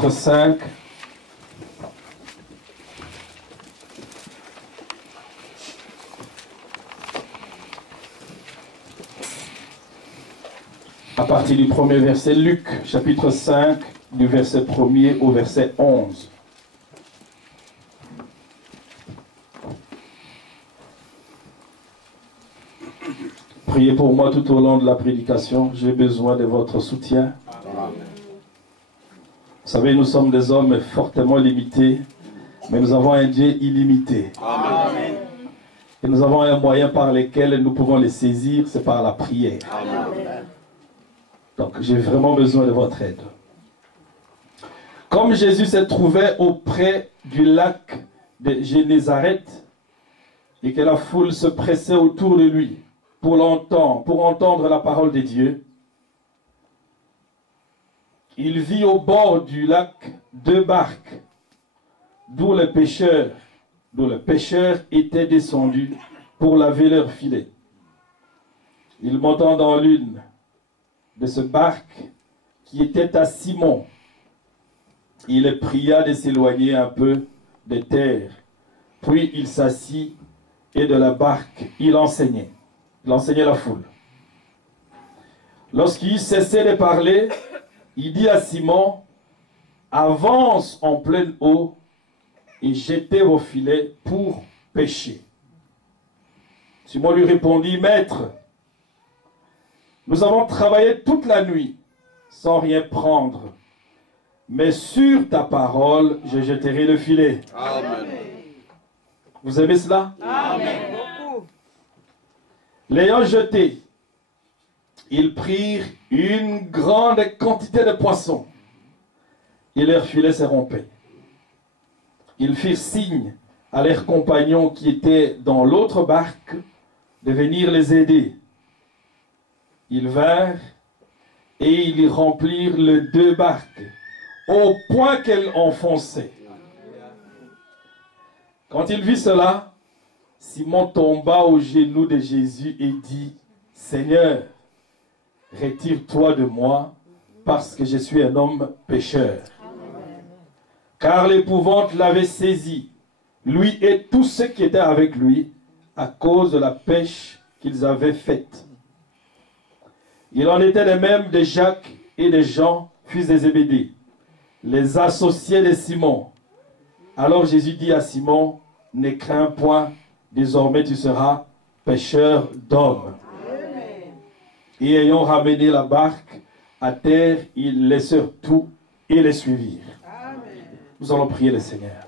chapitre 5. À partir du premier verset, Luc, chapitre 5, du verset 1er au verset 11. Priez pour moi tout au long de la prédication. J'ai besoin de votre soutien. Amen. Vous savez, nous sommes des hommes fortement limités, mais nous avons un Dieu illimité. Amen. Et nous avons un moyen par lequel nous pouvons les saisir, c'est par la prière. Amen. Donc, j'ai vraiment besoin de votre aide. Comme Jésus se trouvait auprès du lac de Génézareth et que la foule se pressait autour de lui pour entendre la parole de Dieu, il vit au bord du lac 2 barques, d'où le pêcheur était descendu pour laver leurs filets. Il monta dans l'une de ces barques qui était à Simon. Il le pria de s'éloigner un peu de terre. Puis il s'assit et de la barque, il enseignait. Il enseignait la foule. Lorsqu'il cessait de parler, il dit à Simon, « Avance en pleine eau et jetez vos filets pour pêcher. » Simon lui répondit, « Maître, nous avons travaillé toute la nuit sans rien prendre, mais sur ta parole, je jetterai le filet. » Amen. Vous aimez cela? Amen. L'ayant jeté, ils prirent une grande quantité de poissons et leur filet se rompait. Ils firent signe à leurs compagnons qui étaient dans l'autre barque de venir les aider. Ils vinrent et ils remplirent les 2 barques au point qu'elles enfonçaient. Quand il vit cela, Simon tomba aux genoux de Jésus et dit, « Seigneur, retire-toi de moi, parce que je suis un homme pécheur. » Car l'épouvante l'avait saisi, lui et tous ceux qui étaient avec lui, à cause de la pêche qu'ils avaient faite. Il en était de même de Jacques et de Jean, fils de Zébédée, les associés de Simon. Alors Jésus dit à Simon, « Ne crains point, désormais tu seras pêcheur d'hommes. » Et ayant ramené la barque à terre, ils laissèrent tout et les suivirent. Amen. Nous allons prier le Seigneur.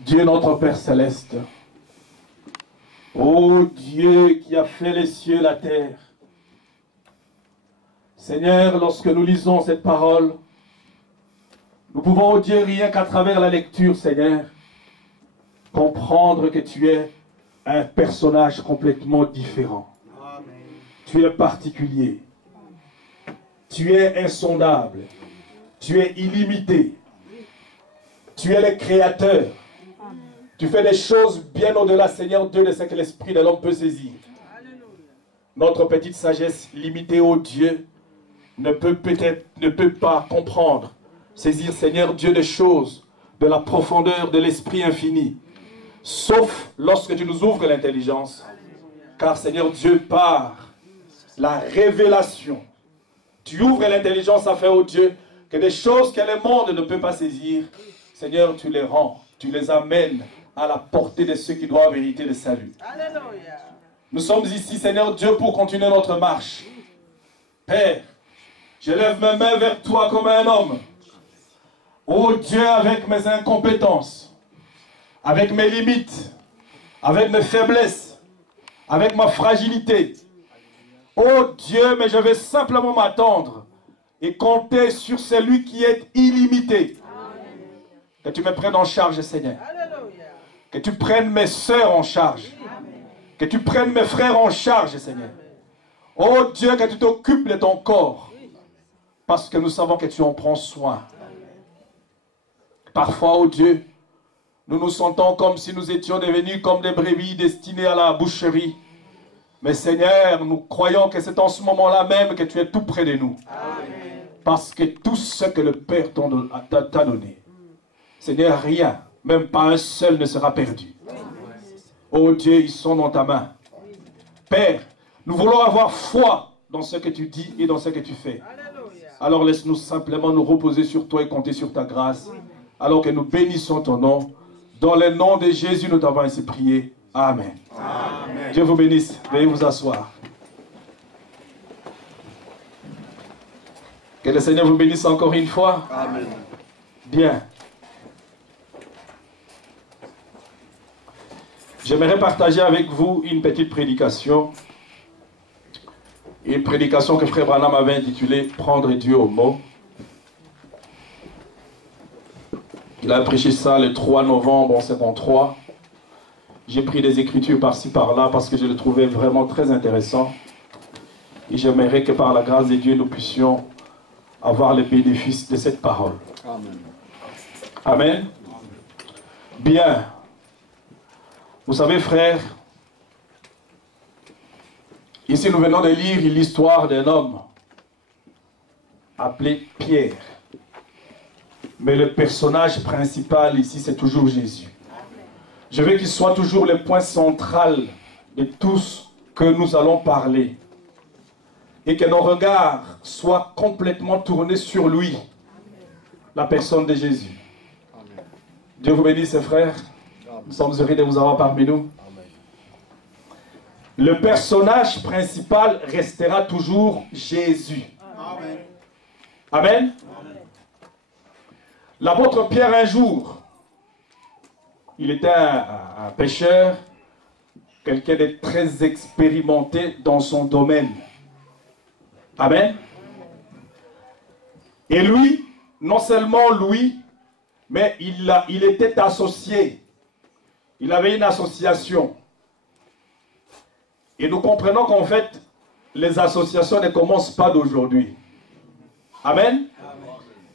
Dieu notre Père Céleste, ô Dieu qui a fait les cieux et la terre, Seigneur, lorsque nous lisons cette parole, nous pouvons, ô Dieu, rien qu'à travers la lecture, Seigneur, comprendre que tu es un personnage complètement différent. Amen. Tu es particulier. Tu es insondable. Tu es illimité. Tu es le créateur. Amen. Tu fais des choses bien au-delà, Seigneur Dieu, de ce que l'esprit de l'homme peut saisir. Alléluia. Notre petite sagesse limitée, ô Dieu, ne peut pas comprendre, saisir, Seigneur Dieu, des choses de la profondeur de l'esprit infini. Sauf lorsque tu nous ouvres l'intelligence. Car Seigneur Dieu, par la révélation, tu ouvres l'intelligence afin, ô Dieu, que des choses que le monde ne peut pas saisir, Seigneur, tu les rends, tu les amènes à la portée de ceux qui doivent hériter le salut. Alléluia. Nous sommes ici, Seigneur Dieu, pour continuer notre marche. Père, je lève mes mains vers toi comme un homme. Ô Dieu, avec mes incompétences, avec mes limites, avec mes faiblesses, avec ma fragilité. Oh Dieu, mais je vais simplement m'attendre et compter sur celui qui est illimité. Amen. Que tu me prennes en charge, Seigneur. Alléluia. Que tu prennes mes sœurs en charge. Amen. Que tu prennes mes frères en charge, Seigneur. Amen. Oh Dieu, que tu t'occupes de ton corps. Parce que nous savons que tu en prends soin. Amen. Parfois, oh Dieu, nous nous sentons comme si nous étions devenus comme des brebis destinées à la boucherie. Mais Seigneur, nous croyons que c'est en ce moment-là même que tu es tout près de nous. Amen. Parce que tout ce que le Père t'a donné, Seigneur, rien, même pas un seul ne sera perdu. Oh Dieu, ils sont dans ta main. Père, nous voulons avoir foi dans ce que tu dis et dans ce que tu fais. Alors laisse-nous simplement nous reposer sur toi et compter sur ta grâce. Alors que nous bénissons ton nom. Dans le nom de Jésus, nous t'avons ainsi prié. Amen. Amen. Dieu vous bénisse. Veuillez vous asseoir. Que le Seigneur vous bénisse encore une fois. Amen. Bien. J'aimerais partager avec vous une petite prédication. Une prédication que Frère Branham avait intitulée « Prendre Dieu au mot ». Il a prêché ça le 3 novembre en 1953. J'ai pris des écritures par-ci par-là parce que je le trouvais vraiment très intéressant. Et j'aimerais que par la grâce de Dieu, nous puissions avoir les bénéfices de cette parole. Amen. Amen. Bien. Vous savez, frères, ici nous venons de lire l'histoire d'un homme appelé Pierre. Mais le personnage principal ici, c'est toujours Jésus. Je veux qu'il soit toujours le point central de tout ce que nous allons parler. Et que nos regards soient complètement tournés sur lui, la personne de Jésus. Amen. Dieu vous bénisse, frères. Amen. Nous sommes heureux de vous avoir parmi nous. Amen. Le personnage principal restera toujours Jésus. Amen. Amen. L'apôtre Pierre, un jour, il était un pécheur, quelqu'un de très expérimenté dans son domaine. Amen. Et lui, non seulement lui, mais il était associé. Il avait une association. Et nous comprenons qu'en fait, les associations ne commencent pas d'aujourd'hui. Amen.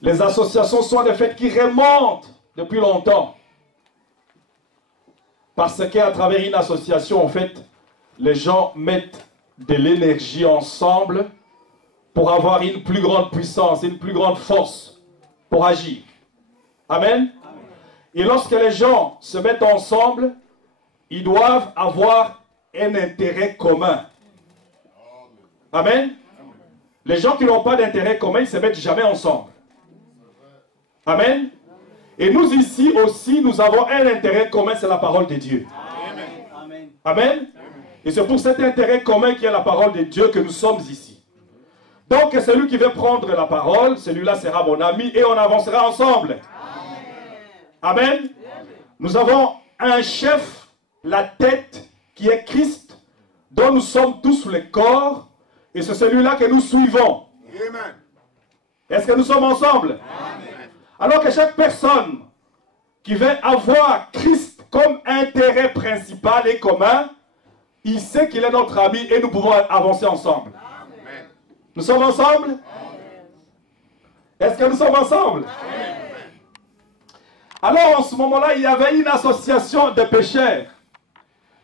Les associations sont des faits qui remontent depuis longtemps. Parce qu'à travers une association, en fait, les gens mettent de l'énergie ensemble pour avoir une plus grande puissance, une plus grande force pour agir. Amen. Amen. Et lorsque les gens se mettent ensemble, ils doivent avoir un intérêt commun. Amen. Amen. Les gens qui n'ont pas d'intérêt commun, ils ne se mettent jamais ensemble. Amen. Et nous ici aussi, nous avons un intérêt commun, c'est la parole de Dieu. Amen. Amen. Et c'est pour cet intérêt commun qui est la parole de Dieu que nous sommes ici. Donc celui qui veut prendre la parole, celui-là sera mon ami et on avancera ensemble. Amen. Amen. Nous avons un chef, la tête, qui est Christ, dont nous sommes tous le corps, et c'est celui-là que nous suivons. Est-ce que nous sommes ensemble? Amen. Alors que chaque personne qui veut avoir Christ comme intérêt principal et commun, il sait qu'il est notre ami et nous pouvons avancer ensemble. Amen. Nous sommes ensemble? Est-ce que nous sommes ensemble? Amen. Alors en ce moment-là, il y avait une association de pécheurs.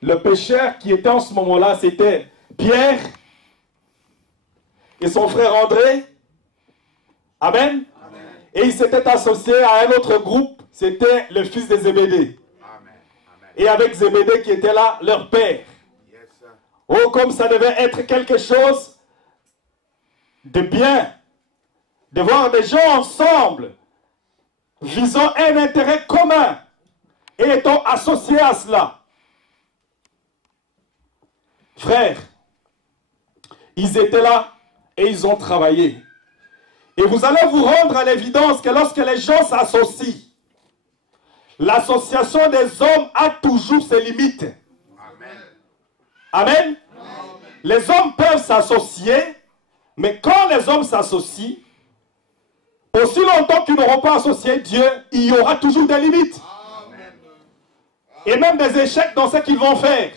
Le pécheur qui était en ce moment-là, c'était Pierre et son frère André. Amen. Amen. Et ils s'étaient associés à un autre groupe, c'était le fils de Zébédée. Amen. Et avec Zébédée qui était là, leur père. Yes, oh, comme ça devait être quelque chose de bien, de voir des gens ensemble, visant un intérêt commun, et étant associés à cela. Frères, ils étaient là et ils ont travaillé. Et vous allez vous rendre à l'évidence que lorsque les gens s'associent, l'association des hommes a toujours ses limites. Amen. Amen. Amen. Les hommes peuvent s'associer, mais quand les hommes s'associent, aussi longtemps qu'ils n'auront pas associé Dieu, il y aura toujours des limites. Amen. Et même des échecs dans ce qu'ils vont faire.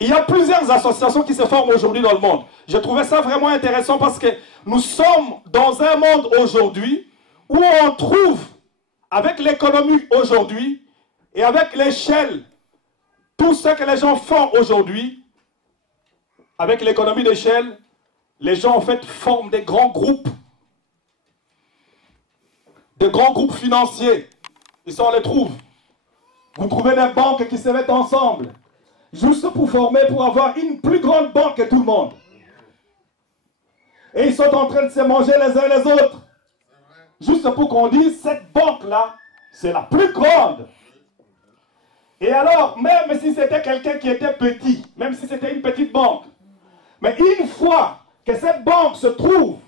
Il y a plusieurs associations qui se forment aujourd'hui dans le monde. Je trouvais ça vraiment intéressant parce que nous sommes dans un monde aujourd'hui où on trouve, avec l'économie aujourd'hui et avec l'échelle, tout ce que les gens font aujourd'hui, avec l'économie d'échelle, les gens en fait forment des grands groupes financiers. Et ça on les trouve. Vous trouvez des banques qui se mettent ensemble, juste pour avoir une plus grande banque que tout le monde. Et ils sont en train de se manger les uns les autres. Juste pour qu'on dise, cette banque-là, c'est la plus grande. Et alors, même si c'était quelqu'un qui était petit, même si c'était une petite banque, mais une fois que cette banque se trouve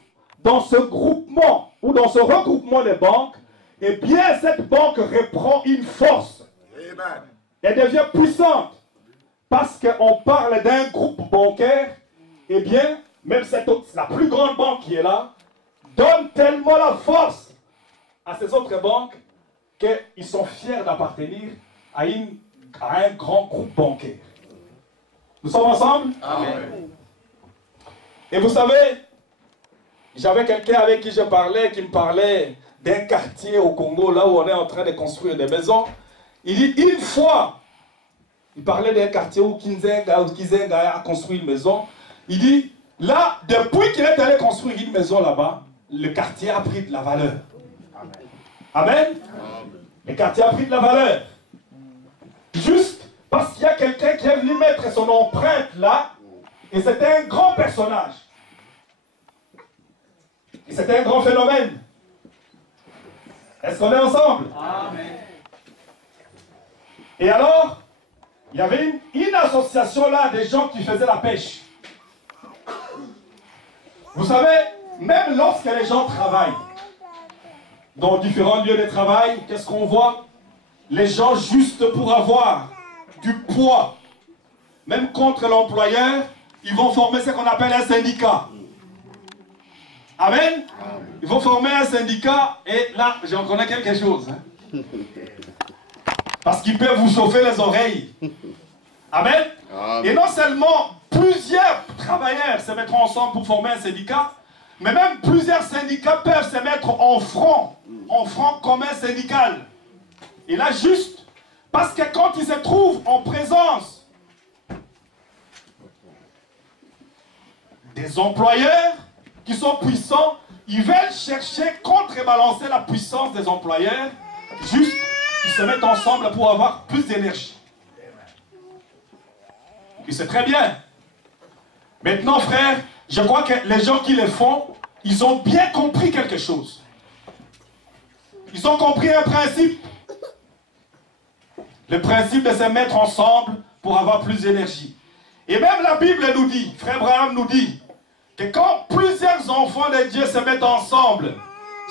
dans ce groupement ou dans ce regroupement de banques, eh bien, cette banque reprend une force. Elle devient puissante. Parce qu'on parle d'un groupe bancaire, eh bien, même la plus grande banque qui est là, donne tellement la force à ces autres banques qu'ils sont fiers d'appartenir à un grand groupe bancaire. Nous sommes ensemble? Amen. Et vous savez, j'avais quelqu'un avec qui je parlais, qui me parlait d'un quartier au Congo, là où on est en train de construire des maisons. Il dit, une fois, il parlait d'un quartier où Kizenga a construit une maison. Il dit, là, depuis qu'il est allé construire une maison là-bas, le quartier a pris de la valeur. Amen. Amen. Le quartier a pris de la valeur. Juste parce qu'il y a quelqu'un qui est venu mettre son empreinte là, et c'était un grand personnage. Et c'était un grand phénomène. Est-ce qu'on est ensemble? Amen. Et alors, il y avait une association là, des gens qui faisaient la pêche. Vous savez, même lorsque les gens travaillent, dans différents lieux de travail, qu'est-ce qu'on voit? Les gens, juste pour avoir du poids, même contre l'employeur, ils vont former ce qu'on appelle un syndicat. Amen? Ils vont former un syndicat, et là, j'en connais quelque chose. Hein? Parce qu'ils peuvent vous chauffer les oreilles. Amen? Amen. Et non seulement plusieurs travailleurs se mettront ensemble pour former un syndicat, mais même plusieurs syndicats peuvent se mettre en front commun syndical. Et là, juste parce que quand ils se trouvent en présence des employeurs qui sont puissants, ils veulent chercher contrebalancer la puissance des employeurs. Juste, ils se mettent ensemble pour avoir plus d'énergie. Et c'est très bien. Maintenant, frère, je crois que les gens qui le font, ils ont bien compris quelque chose. Ils ont compris un principe. Le principe de se mettre ensemble pour avoir plus d'énergie. Et même la Bible nous dit, frère Abraham nous dit, que quand plusieurs enfants de Dieu se mettent ensemble,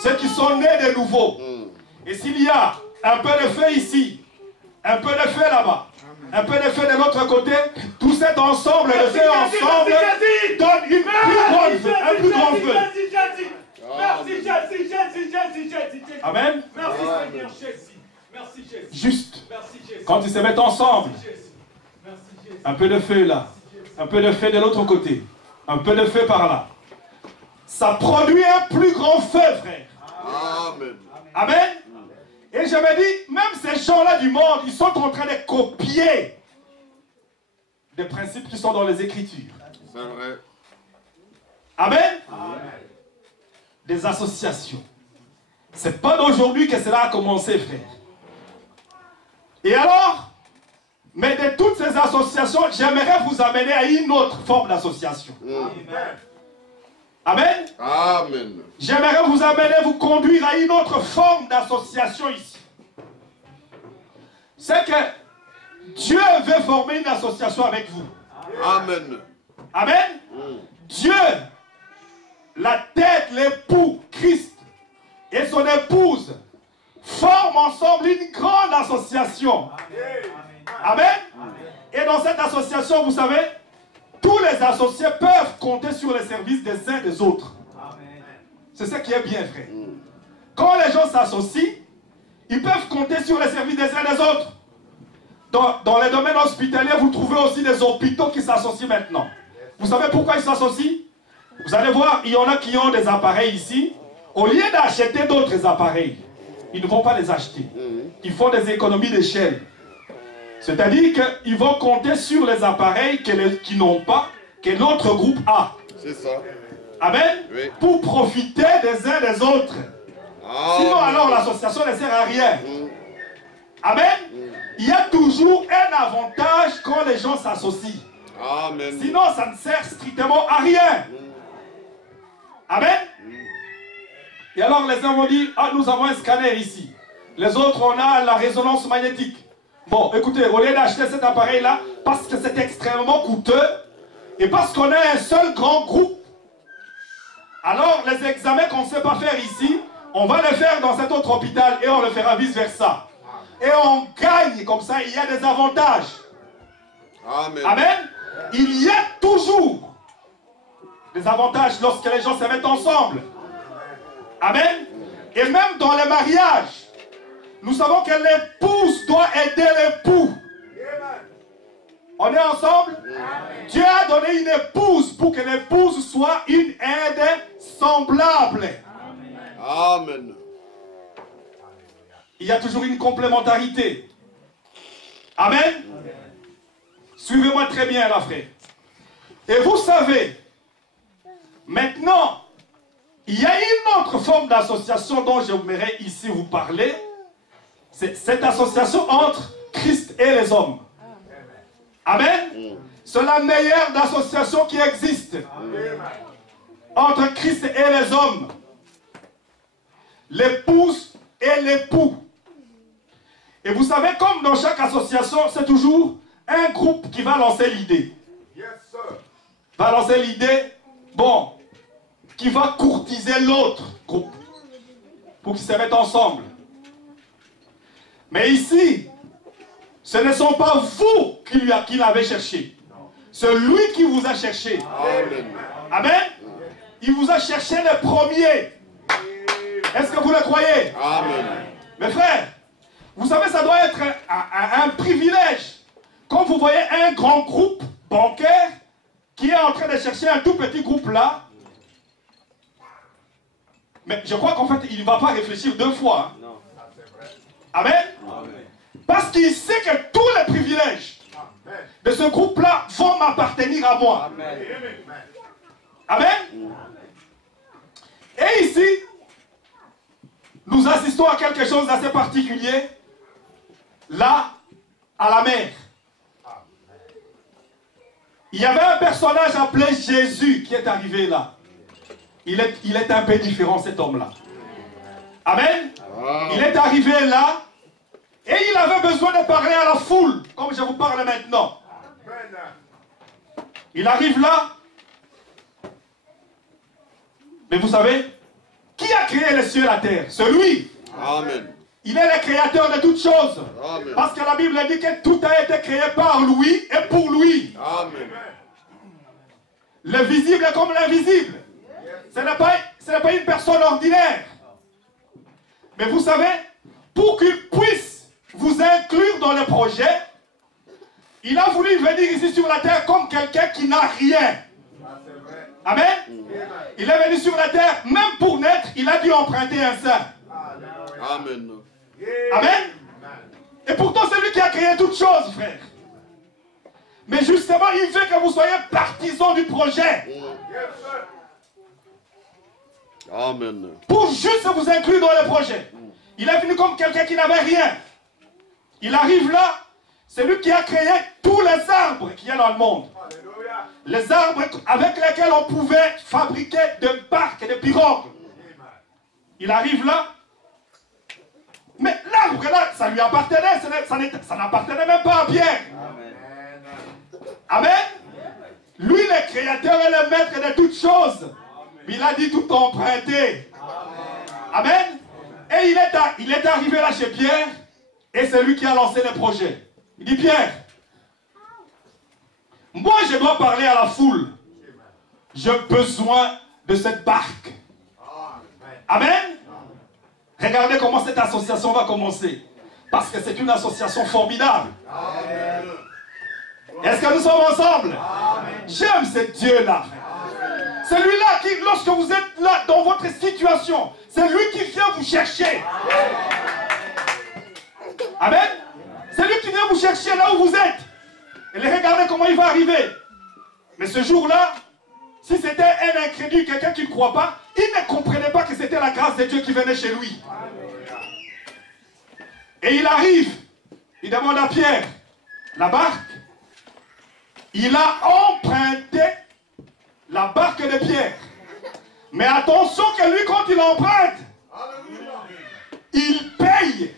ceux qui sont nés de nouveau, et s'il y a un peu de feu ici, un peu de feu là-bas, un peu de feu de l'autre côté, tout cet ensemble, le feu ensemble, donne une plus grande feu, un plus grand feu. Merci Jésus. Amen. Merci Seigneur Jésus. Merci Jésus. Juste, quand ils se mettent ensemble, un peu de feu là, un peu de feu de l'autre côté, un peu de feu par là, ça produit un plus grand feu, frère. Amen. Amen. Et je me dis, même ces gens-là du monde, ils sont en train de copier des principes qui sont dans les Écritures. C'est vrai. Amen. Amen. Des associations. C'est pas d'aujourd'hui que cela a commencé, frère. Et alors, mais de toutes ces associations, j'aimerais vous amener à une autre forme d'association. Amen. Amen. Amen. J'aimerais vous amener, vous conduire à une autre forme d'association ici. C'est que Dieu veut former une association avec vous. Amen. Amen. Dieu, la tête, l'époux, Christ et son épouse forment ensemble une grande association. Amen. Amen. Et dans cette association, vous savez, tous les associés peuvent compter sur les services des uns et des autres. C'est ça qui est bien, frère. Quand les gens s'associent, ils peuvent compter sur les services des uns et des autres. Dans les domaines hospitaliers, vous trouvez aussi des hôpitaux qui s'associent maintenant. Vous savez pourquoi ils s'associent? Vous allez voir, il y en a qui ont des appareils ici. Au lieu d'acheter d'autres appareils, ils ne vont pas les acheter. Ils font des économies d'échelle. C'est-à-dire qu'ils vont compter sur les appareils qu'ils n'ont pas que l'autre groupe a. C'est ça. Amen. Oui. Pour profiter des uns des autres. Sinon, alors l'association ne sert à rien. Amen. Il y a toujours un avantage quand les gens s'associent. Amen. Sinon, ça ne sert strictement à rien. Amen. Et alors les uns vont dire, ah, nous avons un scanner ici. Les autres, on a la résonance magnétique. Bon, écoutez, au lieu d'acheter cet appareil-là, parce que c'est extrêmement coûteux, et parce qu'on est un seul grand groupe, alors les examens qu'on ne sait pas faire ici, on va les faire dans cet autre hôpital et on le fera vice-versa. Et on gagne comme ça, il y a des avantages. Amen. Amen. Il y a toujours des avantages lorsque les gens se mettent ensemble. Amen. Et même dans les mariages, nous savons que l'épouse doit aider l'époux. On est ensemble? Dieu a donné une épouse pour que l'épouse soit une aide semblable. Amen. Il y a toujours une complémentarité. Amen. Suivez-moi très bien là, frère. Et vous savez, maintenant, il y a une autre forme d'association dont j'aimerais ici vous parler. C'est cette association entre Christ et les hommes. Amen. C'est la meilleure association qui existe. Entre Christ et les hommes. L'épouse et l'époux. Et vous savez, comme dans chaque association, c'est toujours un groupe qui va lancer l'idée. Va lancer l'idée, bon, qui va courtiser l'autre groupe pour qu'ils se mettent ensemble. Mais ici, ce ne sont pas vous qui l'avez cherché. C'est lui qui vous a cherché. Amen. Amen. Il vous a cherché les premiers. Est-ce que vous le croyez? Amen. Mes frères, vous savez, ça doit être un privilège. Quand vous voyez un grand groupe bancaire qui est en train de chercher un tout petit groupe là, mais je crois qu'en fait, il ne va pas réfléchir deux fois. Hein. Amen. Parce qu'il sait que tous les privilèges de ce groupe-là vont m'appartenir à moi. Amen. Et ici, nous assistons à quelque chose d'assez particulier. Là, à la mer. Il y avait un personnage appelé Jésus qui est arrivé là. Il est un peu différent, cet homme-là. Amen. Il est arrivé là et il avait besoin de parler à la foule, comme je vous parle maintenant. Il arrive là. Mais vous savez, qui a créé les cieux et la terre? C'est lui. Amen. Il est le créateur de toutes choses. Amen. Parce que la Bible dit que tout a été créé par lui et pour lui. Amen. Le visible est comme l'invisible. Ce n'est pas une personne ordinaire. Mais vous savez, pour qu'il puisse vous inclure dans le projet, il a voulu venir ici sur la terre comme quelqu'un qui n'a rien. Amen. Il est venu sur la terre, même pour naître, il a dû emprunter un sein. Amen. Amen. Et pourtant, c'est lui qui a créé toutes choses, frère. Mais justement, il veut que vous soyez partisans du projet. Amen. Pour juste vous inclure dans le projet. Il est venu comme quelqu'un qui n'avait rien. Il arrive là, c'est lui qui a créé tous les arbres qu'il y a dans le monde. Les arbres avec lesquels on pouvait fabriquer des barques et des pirogues. Il arrive là. Mais l'arbre là, ça lui appartenait, ça n'appartenait même pas à Pierre. Amen. Lui, le créateur et le maître de toutes choses. Il a dit tout emprunté. Amen. Et il est arrivé là chez Pierre. Et c'est lui qui a lancé le projet. Il dit, Pierre, moi je dois parler à la foule. J'ai besoin de cette barque. Amen. Regardez comment cette association va commencer. Parce que c'est une association formidable. Est-ce que nous sommes ensemble? J'aime ce Dieu-là. Celui-là qui, lorsque vous êtes là dans votre situation, c'est lui qui vient vous chercher. Amen. C'est lui qui vient vous chercher là où vous êtes. Et regardez comment il va arriver. Mais ce jour-là, si c'était un incrédule, quelqu'un qui ne croit pas, il ne comprenait pas que c'était la grâce de Dieu qui venait chez lui. Et il arrive, il demande à Pierre, la barque. Il a emprunté la barque de Pierre. Mais attention que lui, quand il emprunte, il paye.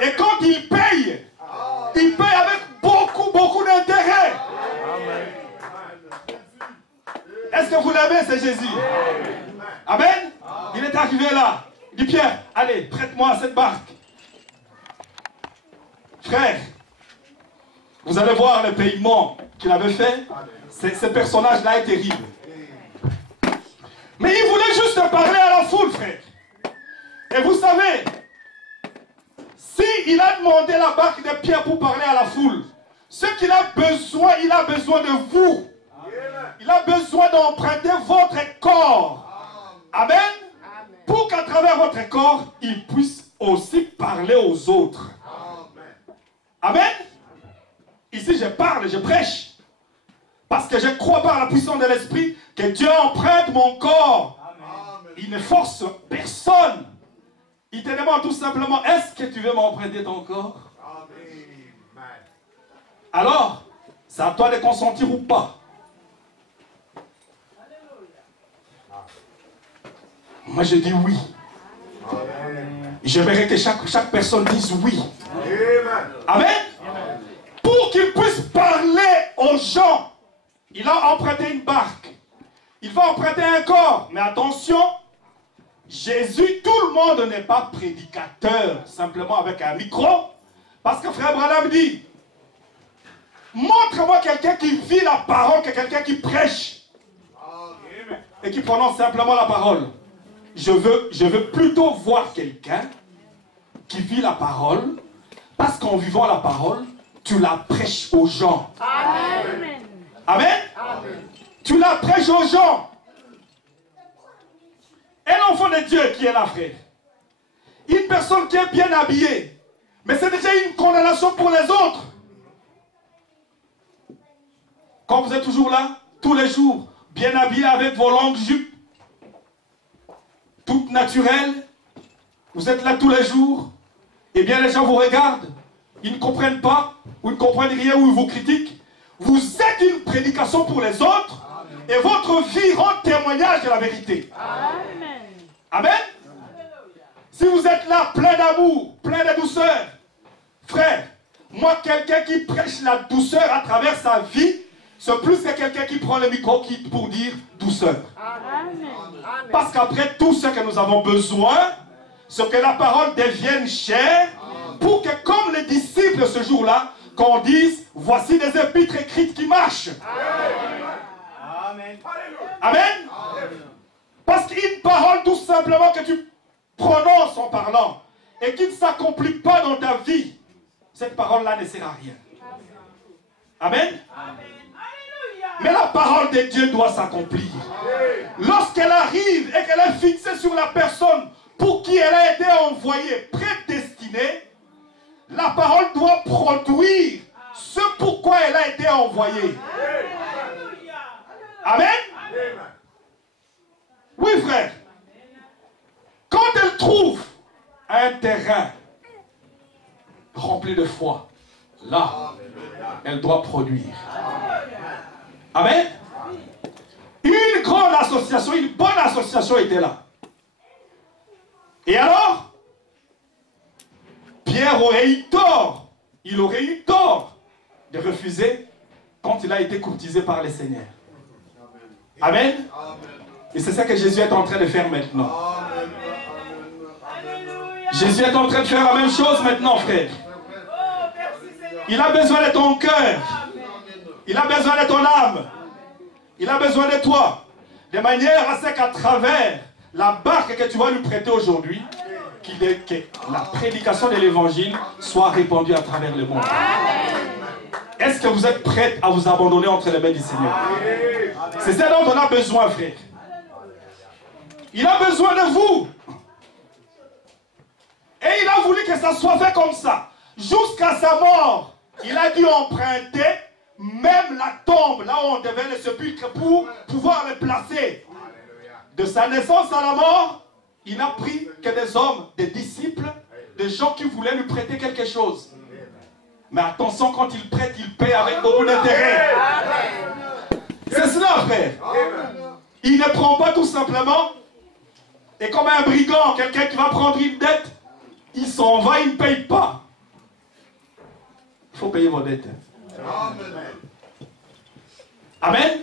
Et quand il paye avec beaucoup d'intérêt. Est-ce que vous l'aimez, c'est Jésus? Amen. Il est arrivé là. Il dit, Pierre, allez, prête-moi cette barque. Frère, vous allez voir le paiement qu'il avait fait. Ce personnage-là est terrible. Mais il voulait juste parler à la foule, frère. Et vous savez, s'il a demandé la barque de Pierre pour parler à la foule, ce qu'il a besoin, il a besoin de vous. Il a besoin d'emprunter votre corps. Amen. Pour qu'à travers votre corps, il puisse aussi parler aux autres. Amen. Ici, je parle, je prêche. Parce que je crois par la puissance de l'Esprit que Dieu emprunte mon corps. Il ne force personne. Il te demande tout simplement, est-ce que tu veux m'emprunter ton corps? Alors, c'est à toi de consentir ou pas. Moi, je dis oui. J'aimerais que chaque personne dise oui. Amen. Pour qu'il puisse parler aux gens, il a emprunté une barque. Il va emprunter un corps. Mais attention, Jésus, tout le monde n'est pas prédicateur simplement avec un micro. Parce que frère Branham dit, montre-moi quelqu'un qui vit la parole que quelqu'un qui prêche. Et qui prononce simplement la parole. Je veux plutôt voir quelqu'un qui vit la parole. Parce qu'en vivant la parole, tu la prêches aux gens. Amen. Amen. Amen. Tu la prêches aux gens. Un enfant de Dieu qui est là, frère. Une personne qui est bien habillée. Mais c'est déjà une condamnation pour les autres. Quand vous êtes toujours là, tous les jours, bien habillé avec vos longues jupes, toutes naturelles, vous êtes là tous les jours, et bien les gens vous regardent, ils ne comprennent pas, ou ils ne comprennent rien, ou ils vous critiquent. Vous êtes une prédication pour les autres, et votre vie rend témoignage de la vérité. Amen. Amen. Si vous êtes là plein d'amour, plein de douceur, frère, moi quelqu'un qui prêche la douceur à travers sa vie, c'est plus que quelqu'un qui prend le micro pour dire douceur. Amen. Parce qu'après tout ce que nous avons besoin, c'est que la parole devienne chère, pour que comme les disciples ce jour-là, qu'on dise, voici des épîtres écrites qui marchent. Amen. Amen. Parce qu'une parole tout simplement que tu prononces en parlant et qui ne s'accomplit pas dans ta vie, cette parole-là ne sert à rien. Amen. Mais la parole de Dieu doit s'accomplir. Lorsqu'elle arrive et qu'elle est fixée sur la personne pour qui elle a été envoyée, prédestinée, la parole doit produire ce pourquoi elle a été envoyée. Amen. Oui, frère. Quand elle trouve un terrain rempli de foi, là, elle doit produire. Amen. Une grande association, une bonne association était là. Et alors, Pierre aurait eu tort. Il aurait eu tort de refuser quand il a été courtisé par le Seigneur. Amen. Et c'est ça que Jésus est en train de faire maintenant. Jésus est en train de faire la même chose maintenant, frère. Il a besoin de ton cœur. Il a besoin de ton âme. Il a besoin de toi. De manière à ce qu'à travers la barque que tu vas lui prêter aujourd'hui, que la prédication de l'évangile soit répandue à travers le monde. Est-ce que vous êtes prêts à vous abandonner entre les mains du Seigneur? C'est ça dont on a besoin, frère. Il a besoin de vous. Et il a voulu que ça soit fait comme ça. Jusqu'à sa mort, il a dû emprunter même la tombe, là où on devait le sépulcre pour pouvoir le placer. De sa naissance à la mort, il n'a pris que des hommes, des disciples, des gens qui voulaient lui prêter quelque chose. Mais attention, quand il prête, il paye avec beaucoup d'intérêt. C'est cela, frère. Il ne prend pas tout simplement, et comme un brigand, quelqu'un qui va prendre une dette, il s'en va, il ne paye pas. Il faut payer vos dettes. Amen.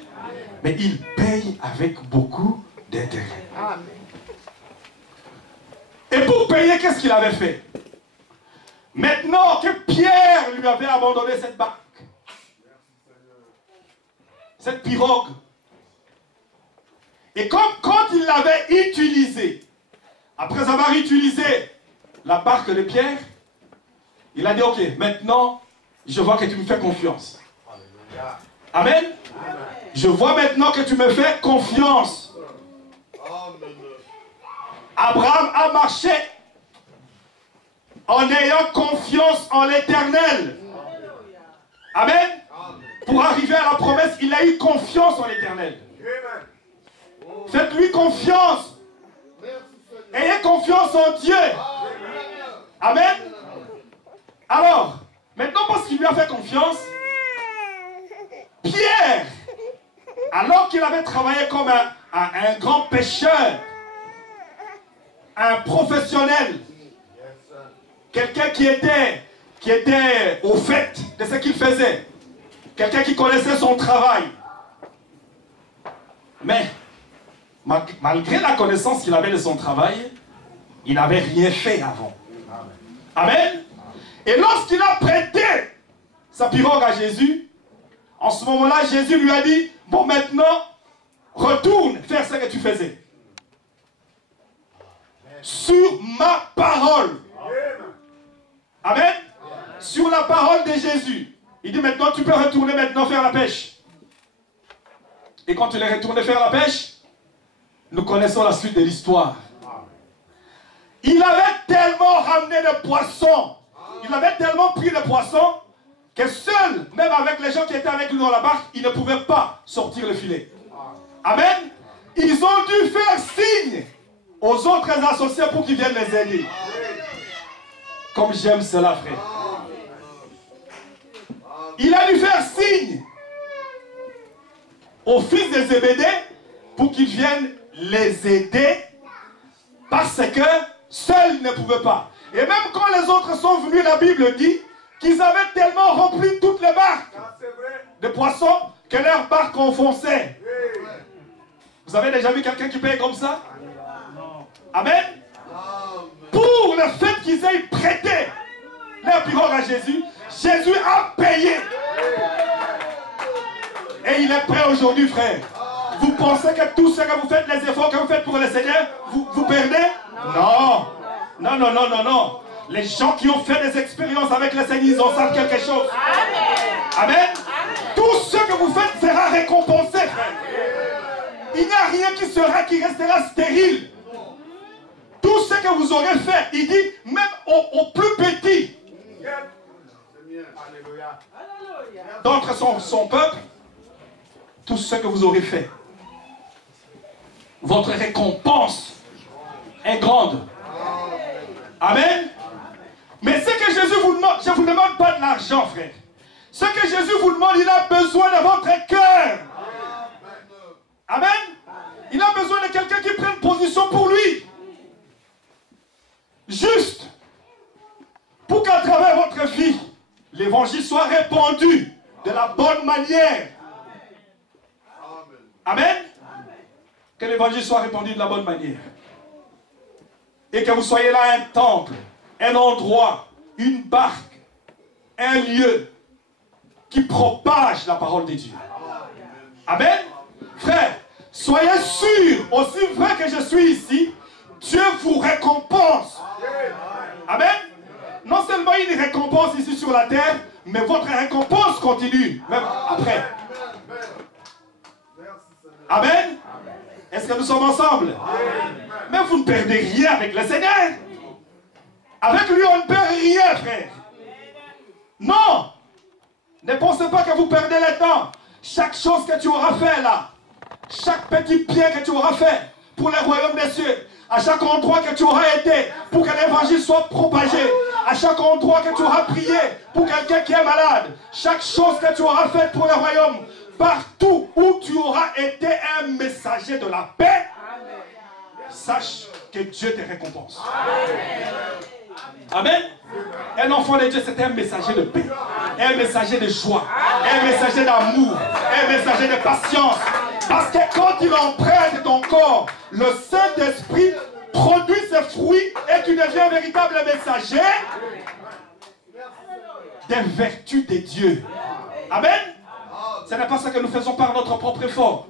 Mais il paye avec beaucoup d'intérêt. Et pour payer, qu'est-ce qu'il avait fait? Maintenant que Pierre lui avait abandonné cette barque, cette pirogue, et quand il l'avait utilisée, après avoir utilisé la barque de Pierre, il a dit, ok, maintenant, je vois que tu me fais confiance. Amen. Je vois maintenant que tu me fais confiance. Abraham a marché en ayant confiance en l'Éternel. Amen. Pour arriver à la promesse, il a eu confiance en l'Éternel. Faites-lui confiance. Ayez confiance en Dieu. Amen. Alors, maintenant parce qu'il lui a fait confiance, Pierre, alors qu'il avait travaillé comme un grand pêcheur, un professionnel, quelqu'un qui était au fait de ce qu'il faisait, quelqu'un qui connaissait son travail, mais malgré la connaissance qu'il avait de son travail, il n'avait rien fait avant. Amen. Et lorsqu'il a prêté sa pirogue à Jésus, en ce moment-là, Jésus lui a dit, bon, maintenant, retourne faire ce que tu faisais. Sur ma parole. Amen. Sur la parole de Jésus. Il dit maintenant, tu peux retourner maintenant faire la pêche. Et quand il est retourné faire la pêche, nous connaissons la suite de l'histoire. Il avait tellement ramené de poissons, il avait tellement pris de poissons, que seul, même avec les gens qui étaient avec lui dans la barque, il ne pouvait pas sortir le filet. Amen. Ils ont dû faire signe aux autres associés pour qu'ils viennent les aider. Comme j'aime cela, frère. Il a dû faire signe aux fils de Zébédée pour qu'ils viennent les aider parce que seuls ne pouvaient pas. Et même quand les autres sont venus, la Bible dit qu'ils avaient tellement rempli toutes les barques de poissons que leurs barques enfonçaient. Vous avez déjà vu quelqu'un qui paye comme ça? Amen. Pour le fait qu'ils aient prêté leur pirogue à Jésus, Jésus a payé. Et il est prêt aujourd'hui, frère. Vous pensez que tout ce que vous faites, les efforts que vous faites pour le Seigneur, vous perdez? Non. Non, non, non, non, non. Les gens qui ont fait des expériences avec le Seigneur, ils en savent quelque chose. Amen. Amen. Tout ce que vous faites sera récompensé, frère. Il n'y a rien qui restera stérile. Tout ce que vous aurez fait, il dit, même au plus petit d'entre son peuple, tout ce que vous aurez fait, votre récompense est grande. Amen. Mais ce que Jésus vous demande, je ne vous demande pas de l'argent, frère. Ce que Jésus vous demande, il a besoin de votre cœur. Amen. Il a besoin de quelqu'un qui prenne position pour lui. Juste. Pour qu'à travers votre vie, l'évangile soit répandu de la bonne manière. Amen. Que l'évangile soit répandu de la bonne manière. Et que vous soyez là un temple, un endroit, une barque, un lieu qui propage la parole de Dieu. Amen. Frère, soyez sûrs, aussi vrai que je suis ici, Dieu vous récompense. Amen. Non seulement il récompense ici sur la terre, mais votre récompense continue, même après. Amen. Est-ce que nous sommes ensemble? Mais vous ne perdez rien avec le Seigneur. Avec lui, on ne perd rien, frère. Non. Ne pensez pas que vous perdez le temps. Chaque chose que tu auras fait là, chaque petit bien que tu auras fait pour le royaume des cieux, à chaque endroit que tu auras été pour que l'évangile soit propagé, à chaque endroit que tu auras prié pour quelqu'un qui est malade, chaque chose que tu auras faite pour le royaume, partout où tu auras été un messager de la paix, sache que Dieu te récompense. Amen. Un enfant de Dieu, c'est un messager de paix, un messager de joie, un messager d'amour, un messager de patience. Parce que quand il emprunte ton corps, le Saint-Esprit produit ses fruits et tu deviens un véritable messager des vertus de Dieu. Amen. Ce n'est pas ça que nous faisons par notre propre effort.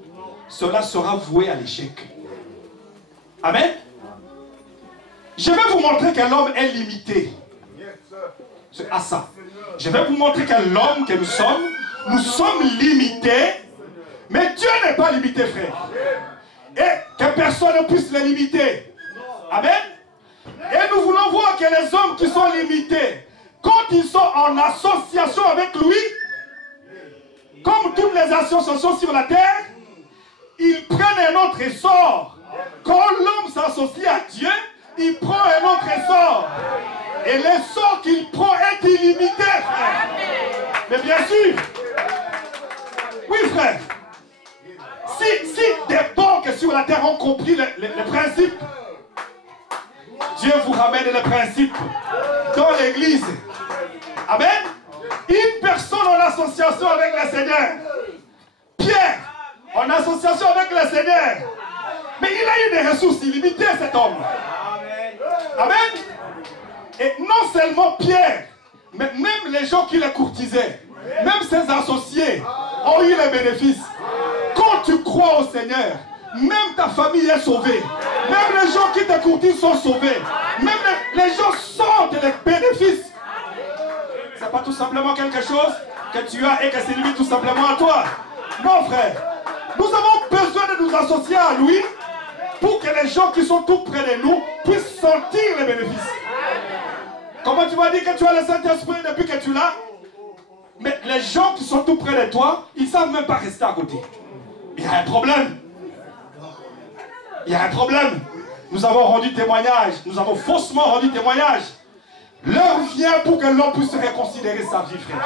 Cela sera voué à l'échec. Amen. Je vais vous montrer que l'homme est limité. C'est à ça. Je vais vous montrer que l'homme que nous sommes limités. Mais Dieu n'est pas limité, frère. Et que personne ne puisse le limiter. Amen. Et nous voulons voir que les hommes qui sont limités, quand ils sont en association avec lui, comme toutes les associations sur la terre, ils prennent un autre essor. Quand l'homme s'associe à Dieu, il prend un autre essor. Et l'essor qu'il prend est illimité, frère. Mais bien sûr. Oui, frère. Si des banques sur la terre ont compris le principe, Dieu vous ramène le principe dans l'église. Amen. Une personne en association avec le Seigneur. Pierre, en association avec le Seigneur. Mais il a eu des ressources illimitées, cet homme. Amen. Et non seulement Pierre, mais même les gens qui le courtisaient, même ses associés ont eu les bénéfices. Quand tu crois au Seigneur, même ta famille est sauvée. Même les gens qui te courtisent sont sauvés. Même les gens sentent les bénéfices. C'est pas tout simplement quelque chose que tu as et que c'est limite tout simplement à toi. Non, frère. Nous avons besoin de nous associer à lui pour que les gens qui sont tout près de nous puissent sentir les bénéfices. Comment tu vas dire que tu as le Saint-Esprit depuis que tu l'as? Mais les gens qui sont tout près de toi, ils ne savent même pas rester à côté. Il y a un problème. Il y a un problème. Nous avons rendu témoignage. Nous avons faussement rendu témoignage. L'heure vient pour que l'homme puisse reconsidérer sa vie, frère.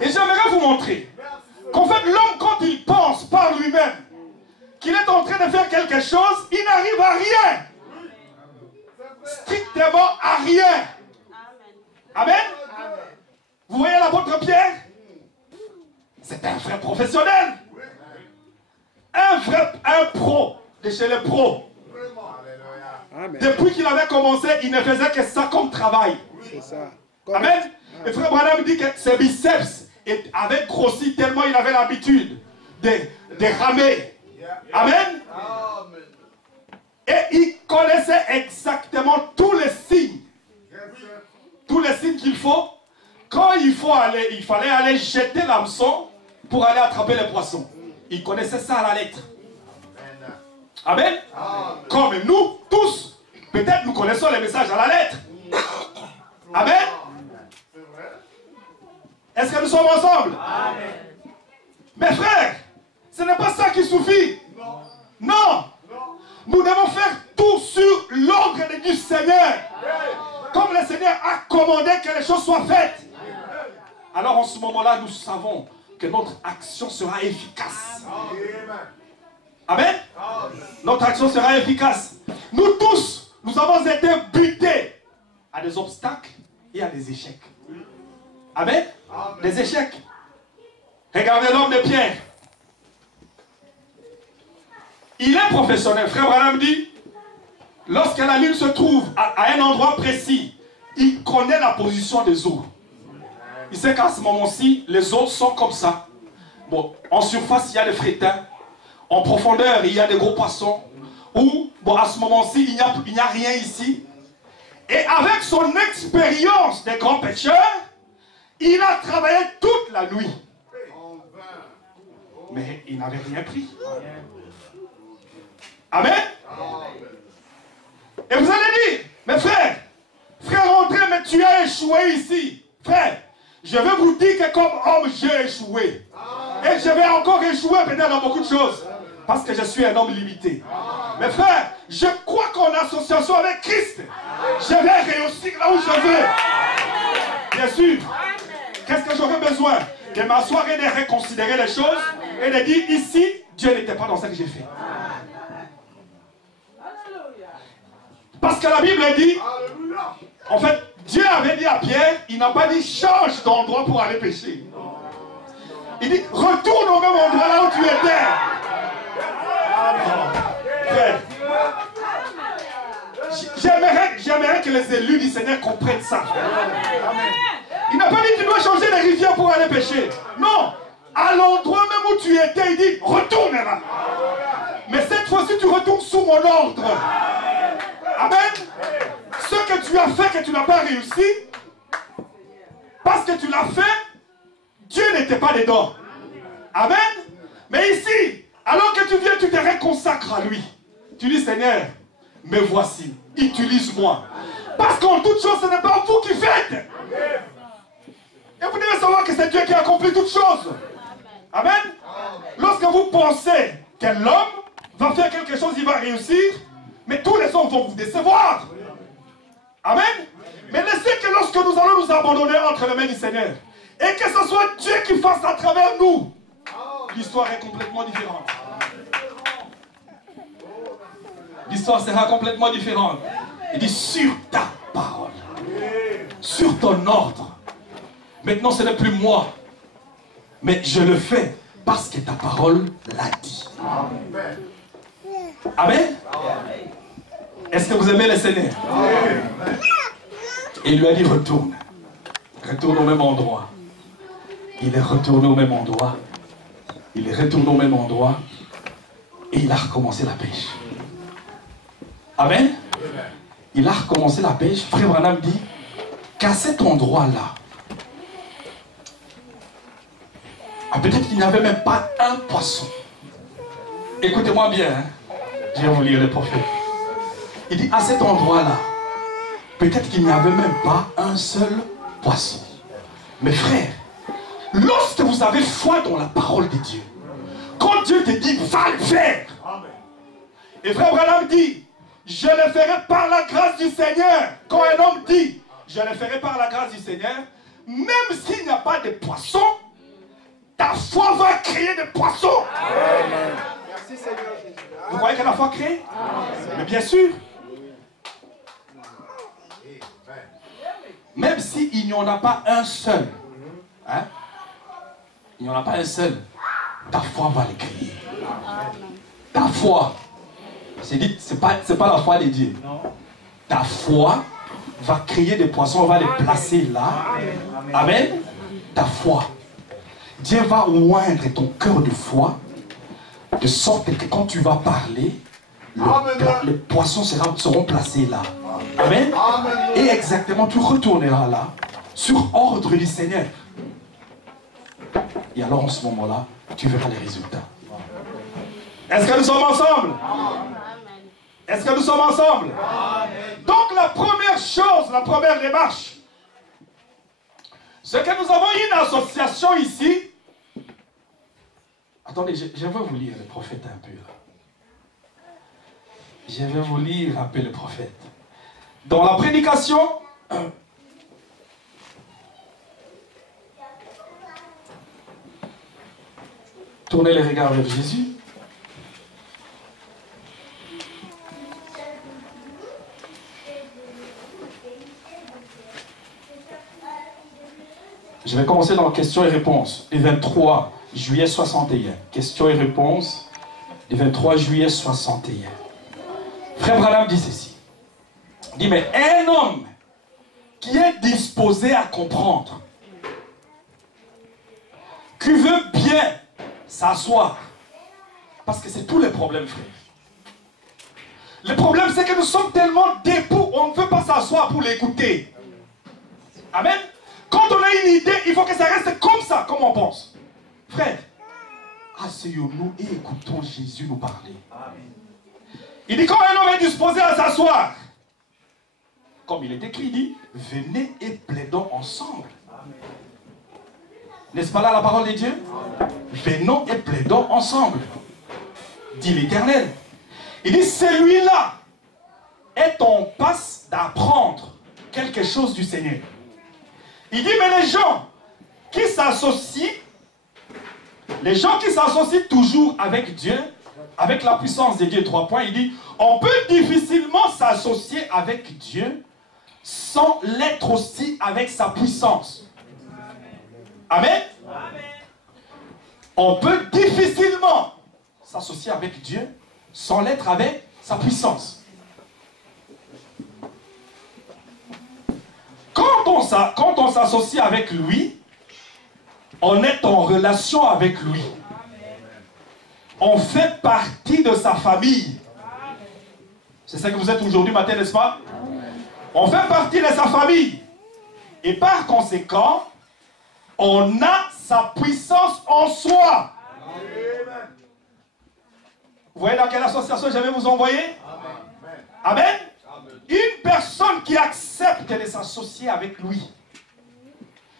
Et j'aimerais vous montrer qu'en fait, l'homme, quand il pense par lui-même qu'il est en train de faire quelque chose, il n'arrive à rien. Strictement à rien. Amen. Vous voyez l'apôtre Pierre? C'est un vrai professionnel. Un pro de chez les pros. Depuis qu'il avait commencé, il ne faisait que ça comme travail. Amen. Et frère Branham dit que ses biceps avaient grossi tellement il avait l'habitude de ramer. Amen. Et il connaissait exactement tous les signes. Tous les signes qu'il faut. Quand il fallait aller jeter l'hameçon pour aller attraper les poissons. Il connaissait ça à la lettre. Amen. Comme nous tous, peut-être nous connaissons les messages à la lettre. Amen. Est-ce que nous sommes ensemble? Amen. Mes frères, ce n'est pas ça qui suffit. Non. Nous devons faire tout sur l'ordre du Seigneur. Comme le Seigneur a commandé que les choses soient faites. Alors en ce moment-là, nous savons que notre action sera efficace. Amen. Notre action sera efficace. Nous tous, nous avons été butés à des obstacles et à des échecs. Amen. Des échecs. Regardez l'homme de Pierre. Il est professionnel. Frère Branham dit, lorsque la lune se trouve à un endroit précis, il connaît la position des eaux. Il sait qu'à ce moment-ci, les eaux sont comme ça. Bon, en surface, il y a des frétins. En profondeur, il y a des gros poissons. Ou, bon, à ce moment-ci, il n'y a rien ici. Et avec son expérience des grands pêcheurs, il a travaillé toute la nuit. Mais il n'avait rien pris. Amen. Et vous allez dire, mais frère André, mais tu as échoué ici. Frère, je vais vous dire que comme homme, j'ai échoué. Et je vais encore échouer peut-être dans beaucoup de choses. Parce que je suis un homme limité. Mes frères, je crois qu'en association avec Christ, je vais réussir là où je veux. Bien sûr. Qu'est-ce que j'aurais besoin? De m'asseoir et de reconsidérer les choses et de dire ici, Dieu n'était pas dans ce que j'ai fait. Parce que la Bible dit, en fait, Dieu avait dit à Pierre, il n'a pas dit change d'endroit pour aller pécher. Il dit retourne au même endroit là où tu étais. Frère, j'aimerais que les élus du Seigneur comprennent ça. Il n'a pas dit tu dois changer de rivière pour aller pécher. Non, à l'endroit même où tu étais, il dit retourne là. Mais cette fois-ci tu retournes sous mon ordre. Amen. Ce que tu as fait que tu n'as pas réussi, parce que tu l'as fait, Dieu n'était pas dedans. Amen. Mais ici, alors que tu viens, tu te reconsacres à lui. Tu dis Seigneur, me voici, utilise-moi. Parce qu'en toute chose, ce n'est pas vous qui faites. Et vous devez savoir que c'est Dieu qui accomplit toutes choses. Amen. Lorsque vous pensez que l'homme va faire quelque chose, il va réussir, mais tous les hommes vont vous décevoir. Amen. Mais laissez que lorsque nous allons nous abandonner entre les mains du Seigneur, et que ce soit Dieu qui fasse à travers nous, l'histoire est complètement différente. L'histoire sera complètement différente. Il dit sur ta parole, sur ton ordre. Maintenant ce n'est plus moi, mais je le fais parce que ta parole l'a dit. Amen. Est-ce que vous aimez le Seigneur? Et il lui a dit retourne. Retourne au même endroit. Il est retourné au même endroit. Il est retourné au même endroit. Et il a recommencé la pêche. Amen. Il a recommencé la pêche. Frère Branham dit qu'à cet endroit-là, peut-être qu'il n'y avait même pas un poisson. Écoutez-moi bien, hein. Je vais vous lire le prophète. Il dit à cet endroit-là, peut-être qu'il n'y avait même pas un seul poisson. Mais frère, lorsque vous avez foi dans la parole de Dieu, quand Dieu te dit va le faire, et frère Branham dit je le ferai par la grâce du Seigneur. Quand un homme dit je le ferai par la grâce du Seigneur, même s'il n'y a pas de poisson, ta foi va créer des poissons. Amen. Merci Seigneur. Vous croyez que la foi crée? Mais bien sûr. Même s'il n'y en a pas un seul, hein? Il n'y en a pas un seul, ta foi va le créer. Ta foi, c'est pas la foi de Dieu. Ta foi va créer des poissons, on va les placer là. Amen. Ta foi. Dieu va oindre ton cœur de foi, de sorte que quand tu vas parler, les poissons seront placés là. Amen. Et exactement, tu retourneras là, sur ordre du Seigneur. Et alors en ce moment-là, tu verras les résultats. Est-ce que nous sommes ensemble? Est-ce que nous sommes ensemble? Donc la première chose, la première démarche, c'est que nous avons une association ici. Attendez, je vais vous lire le prophète un peu. Je vais vous lire un peu le prophète. Dans la prédication, tournez les regards vers Jésus. Je vais commencer dans questions et réponses. Le 23 juillet 61. Questions et réponses. Le 23 juillet 61. Frère Branham dit ceci. Il dit, mais un homme qui est disposé à comprendre, qui veut bien s'asseoir, parce que c'est tous les problèmes, frère. Le problème, c'est que nous sommes tellement debout, on ne veut pas s'asseoir pour l'écouter. Amen. Quand on a une idée, il faut que ça reste comme ça, comme on pense. Frère, asseyons-nous et écoutons Jésus nous parler. Il dit, quand un homme est disposé à s'asseoir, comme il est écrit, il dit, venez et plaidons ensemble. N'est-ce pas là la parole de Dieu? Venons et plaidons ensemble, dit l'Éternel. Il dit, celui-là est en passe d'apprendre quelque chose du Seigneur. Il dit, mais les gens qui s'associent toujours avec Dieu, avec la puissance de Dieu, 3 points, il dit, on peut difficilement s'associer avec Dieu sans l'être aussi avec sa puissance. Amen. On peut difficilement s'associer avec Dieu sans l'être avec sa puissance. Quand on s'associe avec lui, on est en relation avec lui. On fait partie de sa famille. C'est ça que vous êtes aujourd'hui matin, n'est-ce pas? On fait partie de sa famille. Et par conséquent, on a sa puissance en soi. Vous voyez dans quelle association je vais vous envoyer? Amen. Une personne qui accepte de s'associer avec lui.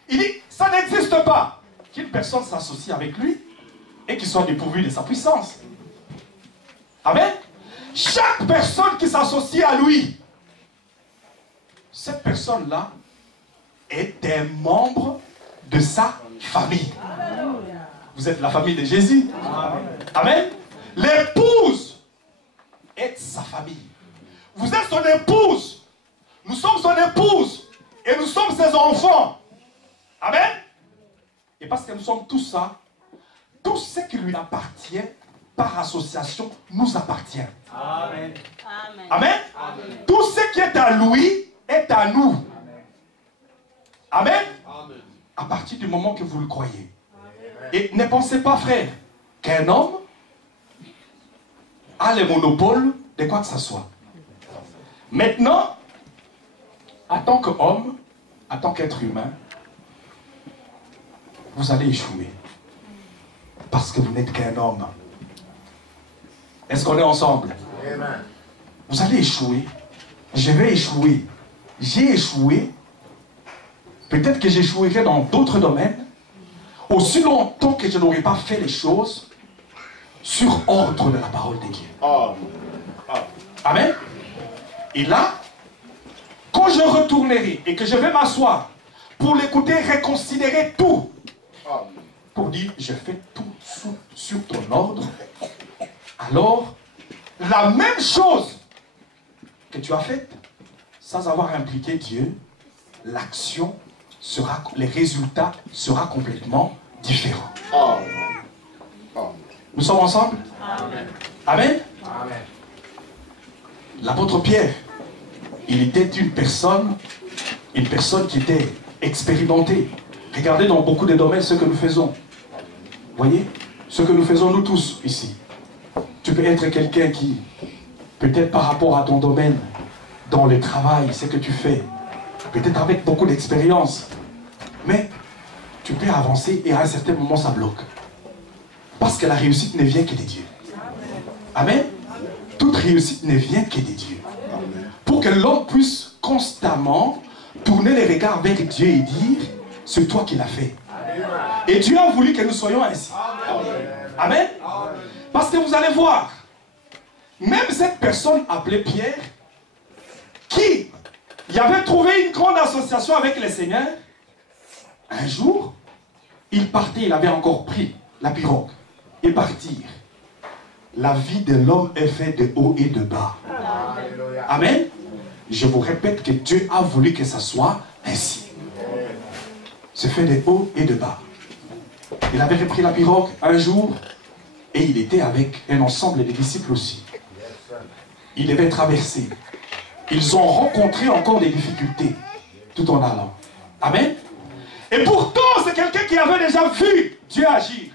Il dit, ça n'existe pas qu'une personne s'associe avec lui et qu'il soit dépourvu de sa puissance. Amen. Chaque personne qui s'associe à lui, cette personne-là est un membre de sa famille. Vous êtes la famille de Jésus. Amen. L'épouse est sa famille. Vous êtes son épouse. Nous sommes son épouse. Et nous sommes ses enfants. Amen. Et parce que nous sommes tous ça, tout ce qui lui appartient par association nous appartient. Amen. Amen. Amen. Tout ce qui est à lui est à nous. Amen. Amen. À partir du moment que vous le croyez. Amen. Et ne pensez pas, frère, qu'un homme a le monopole de quoi que ce soit. Maintenant, en tant qu'homme, en tant qu'être humain, vous allez échouer. Parce que vous n'êtes qu'un homme. Est-ce qu'on est ensemble? Amen. Vous allez échouer. Je vais échouer. J'ai échoué. Peut-être que j'échouerai dans d'autres domaines. Aussi longtemps que je n'aurai pas fait les choses sur ordre de la parole de Dieu. Amen. Et là, quand je retournerai et que je vais m'asseoir pour l'écouter, reconsidérer tout, pour dire, je fais tout sur ton ordre, alors, la même chose que tu as faite, sans avoir impliqué Dieu, l'action sera, les résultats seront complètement différents. Nous sommes ensemble? Amen. Amen. Amen. L'apôtre Pierre, il était une personne qui était expérimentée. Regardez dans beaucoup de domaines ce que nous faisons. Voyez, ce que nous faisons nous tous ici. Tu peux être quelqu'un qui, peut-être par rapport à ton domaine, dans le travail, ce que tu fais, peut-être avec beaucoup d'expérience, mais tu peux avancer et à un certain moment ça bloque. Parce que la réussite ne vient que de Dieu. Amen. Toute réussite ne vient que de Dieu. Pour que l'homme puisse constamment tourner les regards vers Dieu et dire, c'est toi qui l'as fait. Et Dieu a voulu que nous soyons ainsi. Amen. Parce que vous allez voir, même cette personne appelée Pierre, qui y avait trouvé une grande association avec le Seigneur, un jour, il partait, il avait encore pris la pirogue et partir. La vie de l'homme est faite de haut et de bas. Amen. Je vous répète que Dieu a voulu que ça soit ainsi. C'est fait de haut et de bas. Il avait repris la pirogue un jour et il était avec un ensemble de disciples aussi. Il devait traverser. Ils ont rencontré encore des difficultés tout en allant. Amen. Et pourtant, c'est quelqu'un qui avait déjà vu Dieu agir.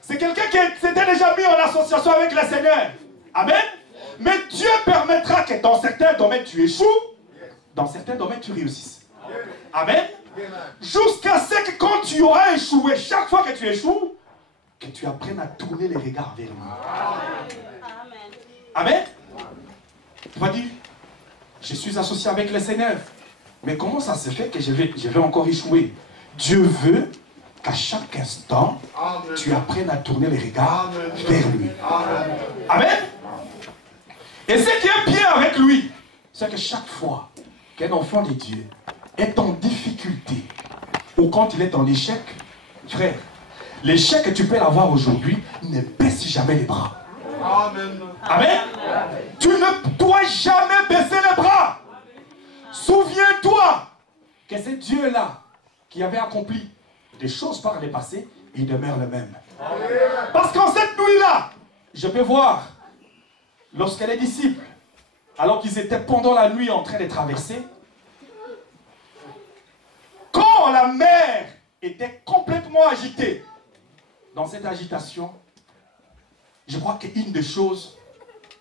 C'est quelqu'un qui s'était déjà mis en association avec le Seigneur. Amen. Mais Dieu permettra que dans certains domaines tu échoues, dans certains domaines tu réussisses. Amen. Jusqu'à ce que quand tu auras échoué, chaque fois que tu échoues, que tu apprennes à tourner les regards vers lui. Amen. Tu vas dire, je suis associé avec le Seigneur. Mais comment ça se fait que je vais encore échouer? Dieu veut qu'à chaque instant, tu apprennes à tourner les regards vers lui. Amen. Et ce qui est bien avec lui, c'est que chaque fois qu'un enfant de Dieu est en difficulté ou quand il est en échec, frère, l'échec que tu peux avoir aujourd'hui, ne baisse jamais les bras. Amen. Amen. Tu ne dois jamais baisser les bras. Souviens-toi que c'est Dieu-là qui avait accompli des choses par le passé, il demeure le même. Parce qu'en cette nuit-là, je peux voir, lorsque les disciples, alors qu'ils étaient pendant la nuit en train de traverser, quand la mer était complètement agitée, dans cette agitation, je crois qu'une des choses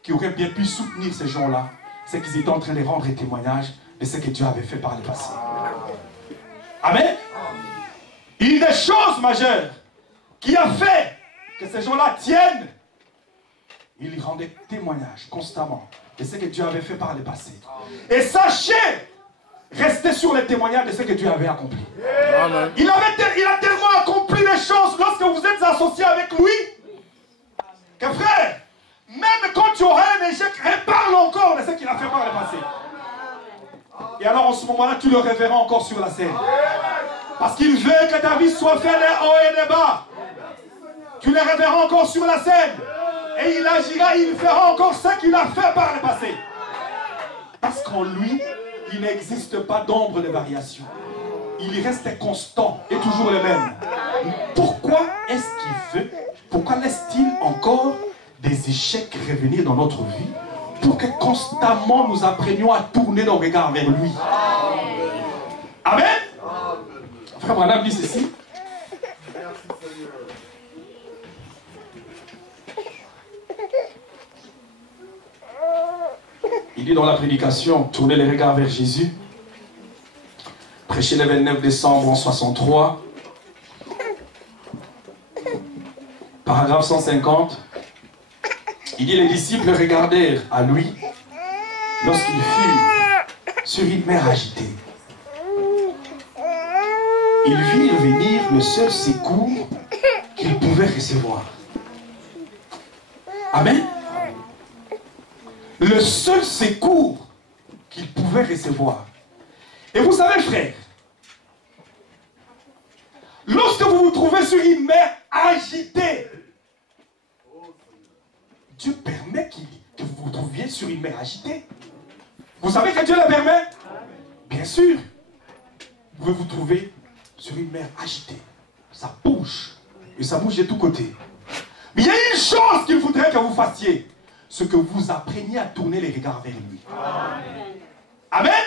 qui aurait bien pu soutenir ces gens-là, c'est qu'ils étaient en train de rendre témoignage de ce que Dieu avait fait par le passé. Amen. Une des choses majeures qui a fait que ces gens-là tiennent, ils rendaient témoignage constamment de ce que Dieu avait fait par le passé. Et sachez, restez sur les témoignages de ce que Dieu avait accompli. Amen. Il a tellement accompli des choses lorsque vous êtes associés avec lui, que frère, même quand tu auras un échec, reparle encore de ce qu'il a fait par le passé. Et alors en ce moment-là, tu le reverras encore sur la scène. Parce qu'il veut que ta vie soit faite des hauts et des bas. Tu le reverras encore sur la scène. Et il agira, il fera encore ce qu'il a fait par le passé. Parce qu'en lui, il n'existe pas d'ombre de variation. Il reste constant et toujours le même. Pourquoi est-ce qu'il veut, pourquoi laisse-t-il encore des échecs revenir dans notre vie pour que constamment nous apprenions à tourner nos regards vers lui? Amen. Frère Branham dit ceci. Il dit dans la prédication, tournez les regards vers Jésus. Prêché le 29 décembre en 63. Paragraphe 150. Il dit, les disciples regardèrent à lui lorsqu'il fut sur une mer agitée. Ils virent venir le seul secours qu'ils pouvaient recevoir. Amen. Le seul secours qu'ils pouvaient recevoir. Et vous savez, frère, lorsque vous vous trouvez sur une mer agitée, Dieu permet que vous vous trouviez sur une mer agitée. Vous savez que Dieu le permet? Bien sûr. Vous pouvez vous trouver sur une mer agitée. Ça bouge. Et ça bouge de tous côtés. Mais il y a une chose qu'il faudrait que vous fassiez. Ce que vous appreniez à tourner les regards vers lui. Amen. Amen.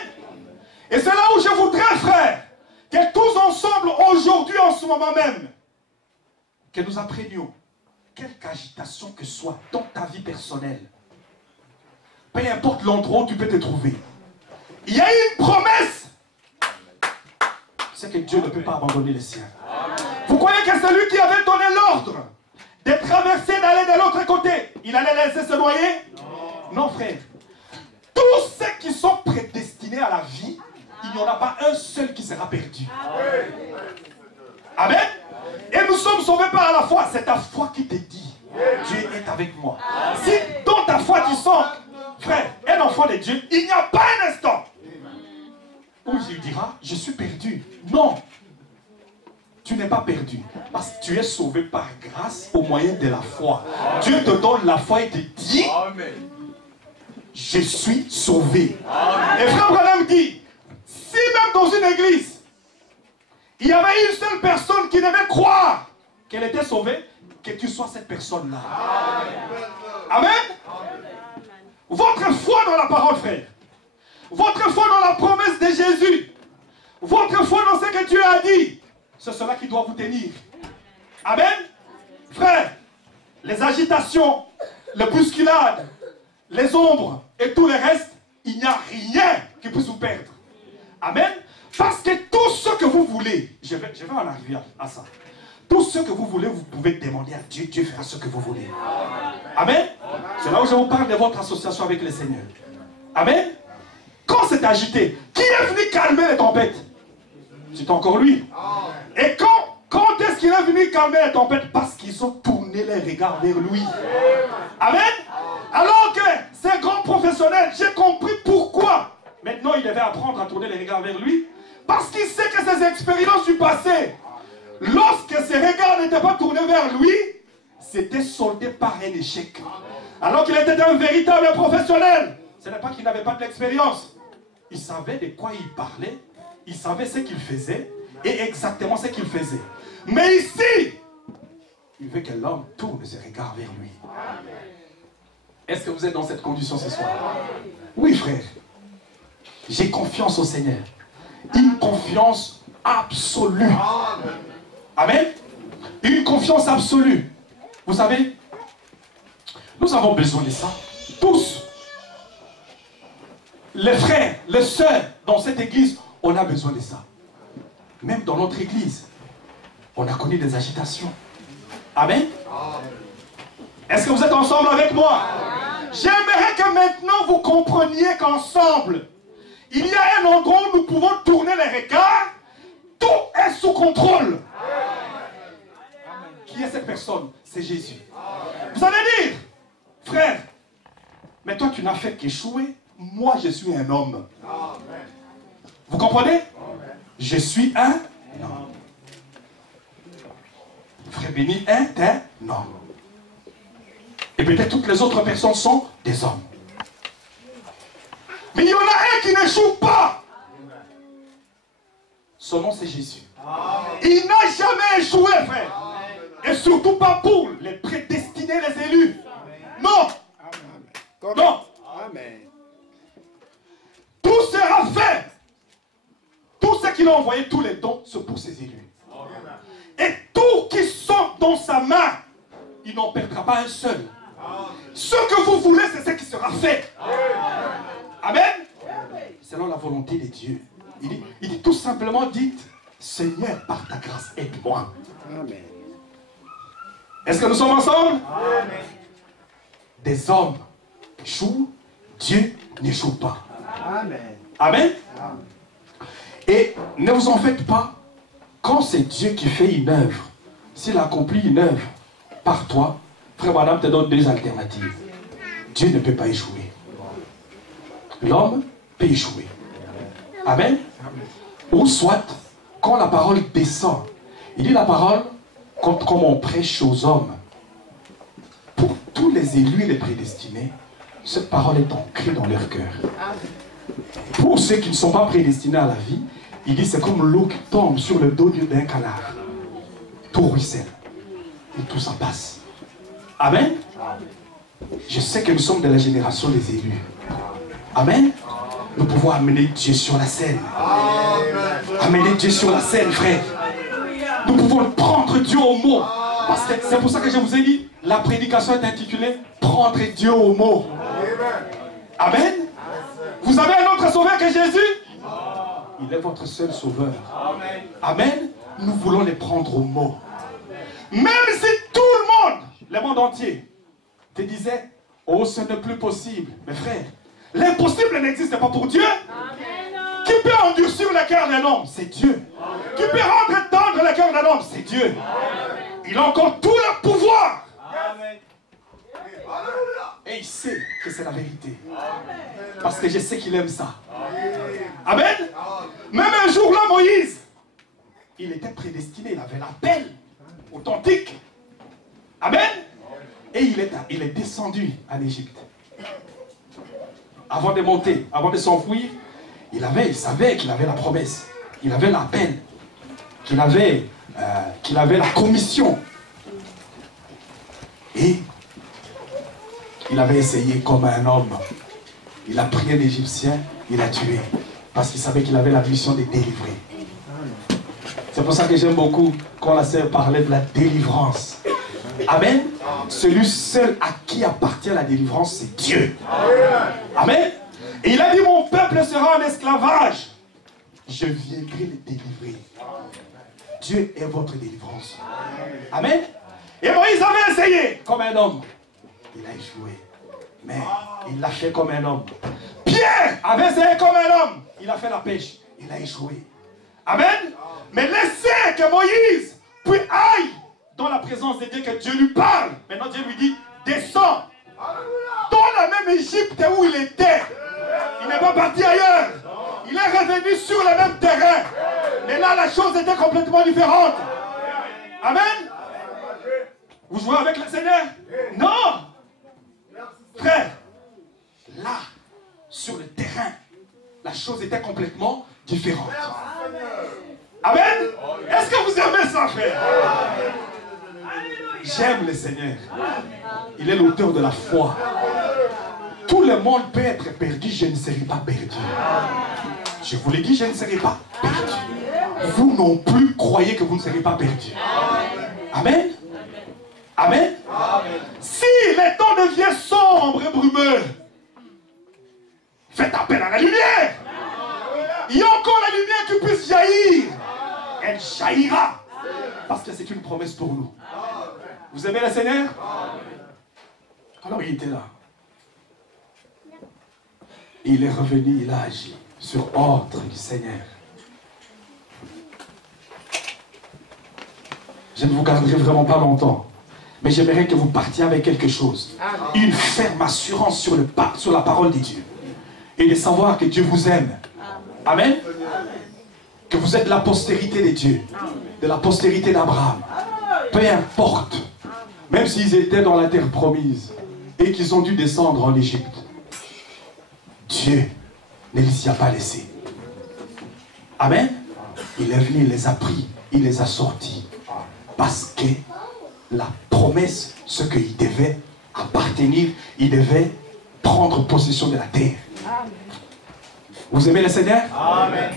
Et c'est là où je voudrais, frère, que tous ensemble, aujourd'hui, en ce moment même, que nous apprenions, quelque agitation que soit dans ta vie personnelle, peu importe l'endroit où tu peux te trouver, il y a une promesse. C'est que Dieu ne peut pas abandonner les siens. Vous croyez que c'est lui qui avait donné l'ordre de traverser, d'aller de l'autre côté, il allait laisser se noyer? Non, frère. Tous ceux qui sont prédestinés à la vie, il n'y en a pas un seul qui sera perdu. Amen. Et nous sommes sauvés par la foi. C'est ta foi qui te dit, Dieu est avec moi. Si dans ta foi tu sens, frère, un enfant de Dieu, il n'y a pas un instant où il dira, je suis perdu. Non. Tu n'es pas perdu. Parce que tu es sauvé par grâce au moyen de la foi. Dieu te donne la foi et te dit, je suis sauvé. Et frère Branham dit, si même dans une église, il y avait une seule personne qui devait croire qu'elle était sauvée, que tu sois cette personne-là. Amen. Votre foi dans la parole, frère. Votre foi dans la promesse de Jésus. Votre foi dans ce que Dieu a dit. C'est cela qui doit vous tenir. Amen. Frère, les agitations, les bousculades, les ombres et tout le reste, il n'y a rien qui puisse vous perdre. Amen. Parce que tout ce que vous voulez, je vais en arriver à ça. Tout ce que vous voulez, vous pouvez demander à Dieu. Dieu fera ce que vous voulez. Amen. C'est là où je vous parle de votre association avec le Seigneur. Amen. Quand c'est agité, qui est venu calmer les tempêtes? C'est encore lui. Et quand est-ce qu'il est venu calmer les tempêtes? Parce qu'ils ont tourné les regards vers lui. Amen. Alors que ces grands professionnels, j'ai compris pourquoi. Maintenant, il devait apprendre à tourner les regards vers lui. Parce qu'il sait que ses expériences du passé, lorsque ses regards n'étaient pas tournés vers lui, c'était soldé par un échec. Alors qu'il était un véritable professionnel. Ce n'est pas qu'il n'avait pas de l'expérience. Il savait de quoi il parlait. Il savait ce qu'il faisait. Et exactement ce qu'il faisait. Mais ici, il veut que l'homme tourne ses regards vers lui. Est-ce que vous êtes dans cette condition ce soir? Oui, frère. J'ai confiance au Seigneur. Une confiance absolue. Amen. Une confiance absolue. Vous savez, nous avons besoin de ça. Tous. Les frères, les sœurs dans cette église, on a besoin de ça. Même dans notre église, on a connu des agitations. Amen. Est-ce que vous êtes ensemble avec moi? J'aimerais que maintenant vous compreniez qu'ensemble, il y a un endroit où nous pouvons tourner les regards. Tout est sous contrôle. Qui est cette personne? C'est Jésus. Vous allez dire, frère, mais toi tu n'as fait qu'échouer. Moi je suis un homme. Vous comprenez? Je suis un homme. Frère Béni est un homme. Et peut-être toutes les autres personnes sont des hommes. Mais il y en a un qui n'échoue pas. Son nom c'est Jésus. Il n'a jamais échoué, frère. Et surtout pas pour les prédestinés, les élus. Non. Non. Tout sera fait. Tout ce qu'il a envoyé, tous les dons, c'est pour ses élus. Et tout qui sont dans sa main, il n'en perdra pas un seul. Ce que vous voulez, c'est ce qui sera fait. Amen. Selon la volonté de Dieu. Il dit tout simplement, dites, Seigneur, par ta grâce, aide-moi. Amen. Est-ce que nous sommes ensemble? Amen. Des hommes échouent, Dieu n'échoue pas. Amen. Amen. Et ne vous en faites pas. Quand c'est Dieu qui fait une œuvre, s'il accomplit une œuvre par toi, frère madame te donne deux alternatives. Dieu ne peut pas échouer. L'homme peut échouer. Amen. Ou soit, quand la parole descend, il dit la parole, comme on prêche aux hommes, pour tous les élus et les prédestinés, cette parole est ancrée dans leur cœur. Pour ceux qui ne sont pas prédestinés à la vie, il dit c'est comme l'eau qui tombe sur le dos d'un canard. Tout ruisselle. Et tout ça passe. Amen. Je sais que nous sommes de la génération des élus. Amen. Nous pouvons amener Dieu sur la scène. Amener Dieu sur la scène, frère. Nous pouvons prendre Dieu au mot. Parce que c'est pour ça que je vous ai dit, la prédication est intitulée Prendre Dieu au mot. Amen. Vous avez un autre sauveur que Jésus? Il est votre seul sauveur. Amen. Nous voulons les prendre au mot. Même si tout le monde entier, te disait, oh, ce n'est plus possible. Mais frère, l'impossible n'existe pas pour Dieu. Amen. Qui peut endurcir le cœur d'un homme? C'est Dieu. Amen. Qui peut rendre tendre le cœur d'un homme? C'est Dieu. Amen. Il a encore tout le pouvoir. Amen. Et il sait que c'est la vérité. Amen. Parce que je sais qu'il aime ça. Amen. Amen. Même un jour là, Moïse, il était prédestiné, il avait l'appel authentique. Amen. Et il est descendu en Égypte. Avant de monter, avant de s'enfuir, il savait qu'il avait la promesse. Il avait l'appel. Qu'il avait la commission. Et il avait essayé comme un homme. Il a pris un Égyptien, il l'a tué. Parce qu'il savait qu'il avait la mission de délivrer. C'est pour ça que j'aime beaucoup quand la sœur parlait de la délivrance. Amen. Celui seul à qui appartient la délivrance, c'est Dieu. Amen. Et il a dit, mon peuple sera en esclavage. Je viendrai le délivrer. Dieu est votre délivrance. Amen. Et Moïse avait essayé comme un homme. Il a échoué. Mais il l'a fait comme un homme. Pierre avait essayé comme un homme. Il a fait la pêche. Il a échoué. Amen. Mais laissez que Moïse puis aille dans la présence de Dieu, que Dieu lui parle. Maintenant Dieu lui dit, descends dans la même Égypte où il était. Il n'est pas parti ailleurs. Il est revenu sur le même terrain. Mais là, la chose était complètement différente. Amen. Vous jouez avec le Seigneur? Non. Frère, là, sur le terrain, la chose était complètement différente. Amen. Est-ce que vous aimez ça, frère? J'aime le Seigneur. Il est l'auteur de la foi. Tout le monde peut être perdu, je ne serai pas perdu. Je vous l'ai dit, je ne serai pas perdu. Vous non plus croyez que vous ne serez pas perdu. Amen. Amen. Si les temps deviennent sombres et brumeux, faites appel à la lumière. Il y a encore la lumière qui puisse jaillir. Elle jaillira. Parce que c'est une promesse pour nous. Vous aimez le Seigneur? Alors il était là. Il est revenu, il a agi sur ordre du Seigneur. Je ne vous garderai vraiment pas longtemps. Mais j'aimerais que vous partiez avec quelque chose. Une ferme assurance sur la parole de Dieu. Et de savoir que Dieu vous aime. Amen. Que vous êtes de la postérité de Dieu. De la postérité d'Abraham. Peu importe. Même s'ils étaient dans la terre promise. Et qu'ils ont dû descendre en Égypte. Dieu ne les y a pas laissés. Amen. Il est venu, il les a pris, il les a sortis. Parce que la promesse, ce qu'il devait appartenir, il devait prendre possession de la terre. Vous aimez le Seigneur? Amen.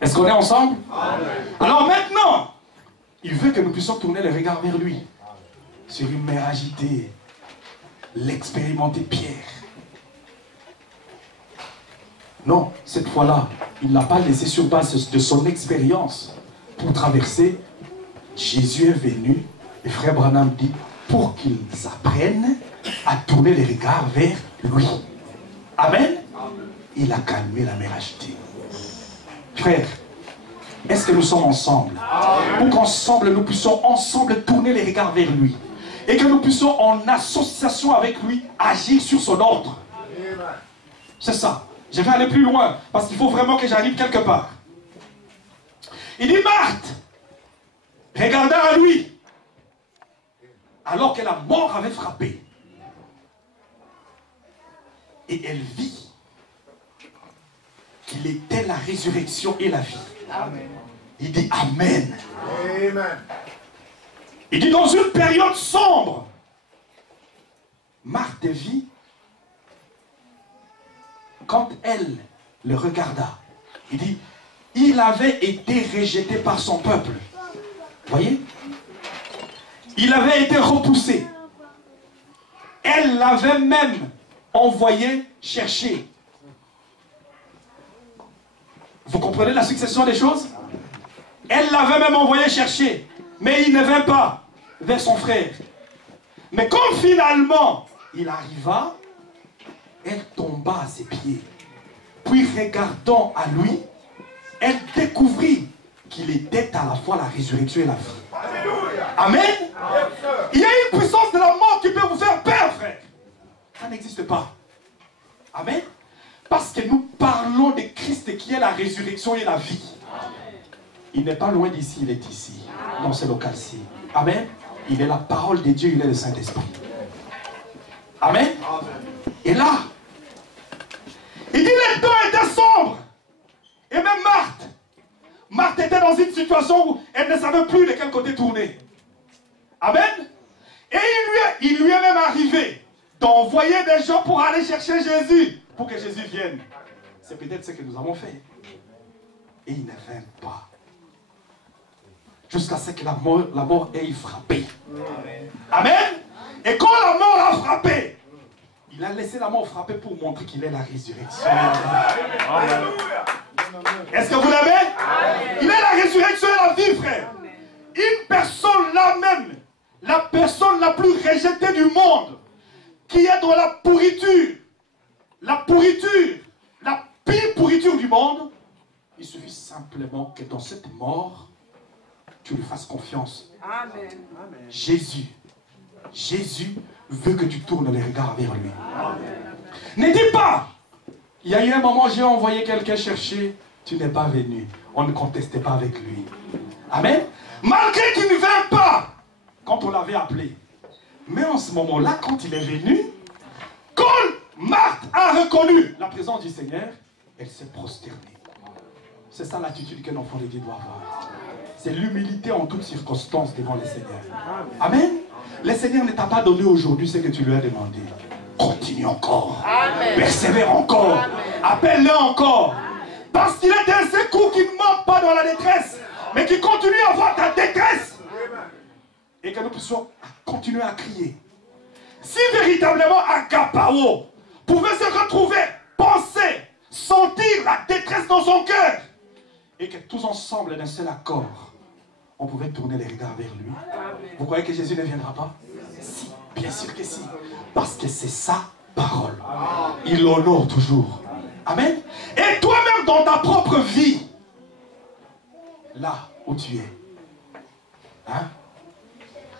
Est-ce qu'on est ensemble? Amen. Alors maintenant, il veut que nous puissions tourner le regard vers lui. Sur une mer agitée, l'expérimenter Pierre. Non, cette fois-là, il n'a pas laissé sur base de son expérience pour traverser. Jésus est venu, et frère Branham dit, pour qu'ils apprennent à tourner les regards vers lui. Amen. Il a calmé la mer agitée. Frère, est-ce que nous sommes ensemble? Pour qu'ensemble, nous puissions ensemble tourner les regards vers lui. Et que nous puissions, en association avec lui, agir sur son ordre. C'est ça. Je vais aller plus loin, parce qu'il faut vraiment que j'arrive quelque part. Il dit, Marthe, regarda à lui, alors que la mort avait frappé. Et elle vit qu'il était la résurrection et la vie. Amen. Il dit Amen. Amen. Il dit dans une période sombre, Marthe vit, quand elle le regarda, il dit, il avait été rejeté par son peuple. Voyez? Il avait été repoussé. Elle l'avait même envoyé chercher. Vous comprenez la succession des choses? Elle l'avait même envoyé chercher. Mais il ne vint pas vers son frère. Mais quand finalement il arriva, elle tomba à ses pieds. Puis regardant à lui, elle découvrit qu'il était à la fois la résurrection et la vie. Alléluia. Amen. Il y a une puissance de la mort qui peut vous faire peur, frère. Ça n'existe pas. Amen. Parce que nous parlons de Christ qui est la résurrection et la vie. Il n'est pas loin d'ici, il est ici, dans ce local-ci. Amen. Il est la parole de Dieu, il est le Saint-Esprit. Amen. Et là, il dit les temps étaient sombres. Et même Marthe était dans une situation où elle ne savait plus de quel côté tourner. Amen. Et il lui est même arrivé d'envoyer des gens pour aller chercher Jésus, pour que Jésus vienne. C'est peut-être ce que nous avons fait. Et il ne vint pas. Jusqu'à ce que la mort ait frappé. Amen. Amen. Et quand la mort a frappé, il a laissé la mort frapper pour montrer qu'il est la résurrection. Amen. Est-ce que vous l'avez? Il est la résurrection et la vie, frère. Une personne là même, la personne la plus rejetée du monde, qui est dans la pourriture, la pire pourriture du monde, il suffit simplement que dans cette mort, tu lui fasses confiance. Amen. Jésus veut que tu tournes les regards vers lui. Ne dis pas, il y a eu un moment, j'ai envoyé quelqu'un chercher, tu n'es pas venu. On ne contestait pas avec lui. Amen. Malgré qu'il ne vint pas quand on l'avait appelé. Mais en ce moment-là, quand il est venu, quand Marthe a reconnu la présence du Seigneur, elle s'est prosternée. C'est ça l'attitude qu'un enfant de Dieu doit avoir. C'est l'humilité en toutes circonstances devant le Seigneur. Amen. Le Seigneur ne t'a pas donné aujourd'hui ce que tu lui as demandé. Continue encore. Amen. Persévère encore. Appelle-le encore. Parce qu'il est un secours qui ne manque pas dans la détresse, mais qui continue à voir ta détresse. Et que nous puissions continuer à crier. Si véritablement Agapao pouvait se retrouver, penser, sentir la détresse dans son cœur, et que tous ensemble, d'un seul accord, on pouvait tourner les regards vers lui. Vous croyez que Jésus ne viendra pas? Si, bien sûr que si. Parce que c'est sa parole. Il l'honore toujours. Amen. Et toi-même dans ta propre vie, là où tu es, hein,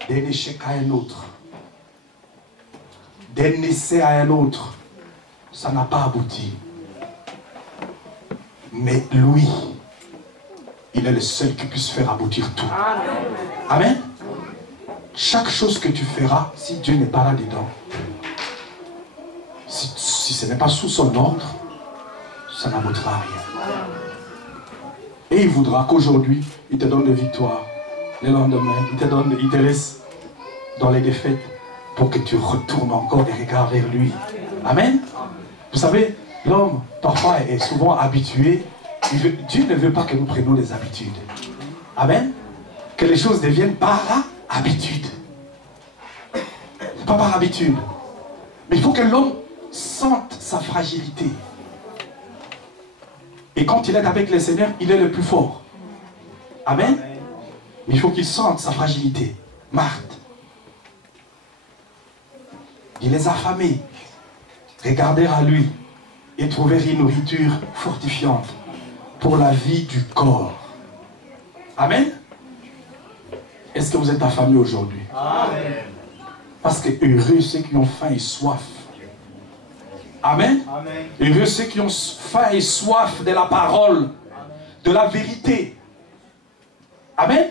d'un échec à un autre, d'un essai à un autre, ça n'a pas abouti. Mais lui, il est le seul qui puisse faire aboutir tout. Amen. Chaque chose que tu feras, si Dieu n'est pas là dedans, si ce n'est pas sous son ordre, ça n'aboutira à rien. Et il voudra qu'aujourd'hui, il te donne des victoires. Le lendemain, il te laisse dans les défaites pour que tu retournes encore des regards vers lui. Amen. Vous savez, l'homme, parfois, est souvent habitué. Dieu ne veut pas que nous prenions des habitudes. Amen. Que les choses deviennent par habitude. Pas par habitude. Mais il faut que l'homme sente sa fragilité. Et quand il est avec le Seigneur, il est le plus fort. Amen. Mais il faut qu'il sente sa fragilité. Marthe, il les affamés regardèrent à lui et trouvèrent une nourriture fortifiante pour la vie du corps. Amen. Est-ce que vous êtes affamés aujourd'hui? Amen. Parce que heureux ceux qui ont faim et soif. Amen. Amen. Heureux ceux qui ont faim et soif de la parole, de la vérité. Amen.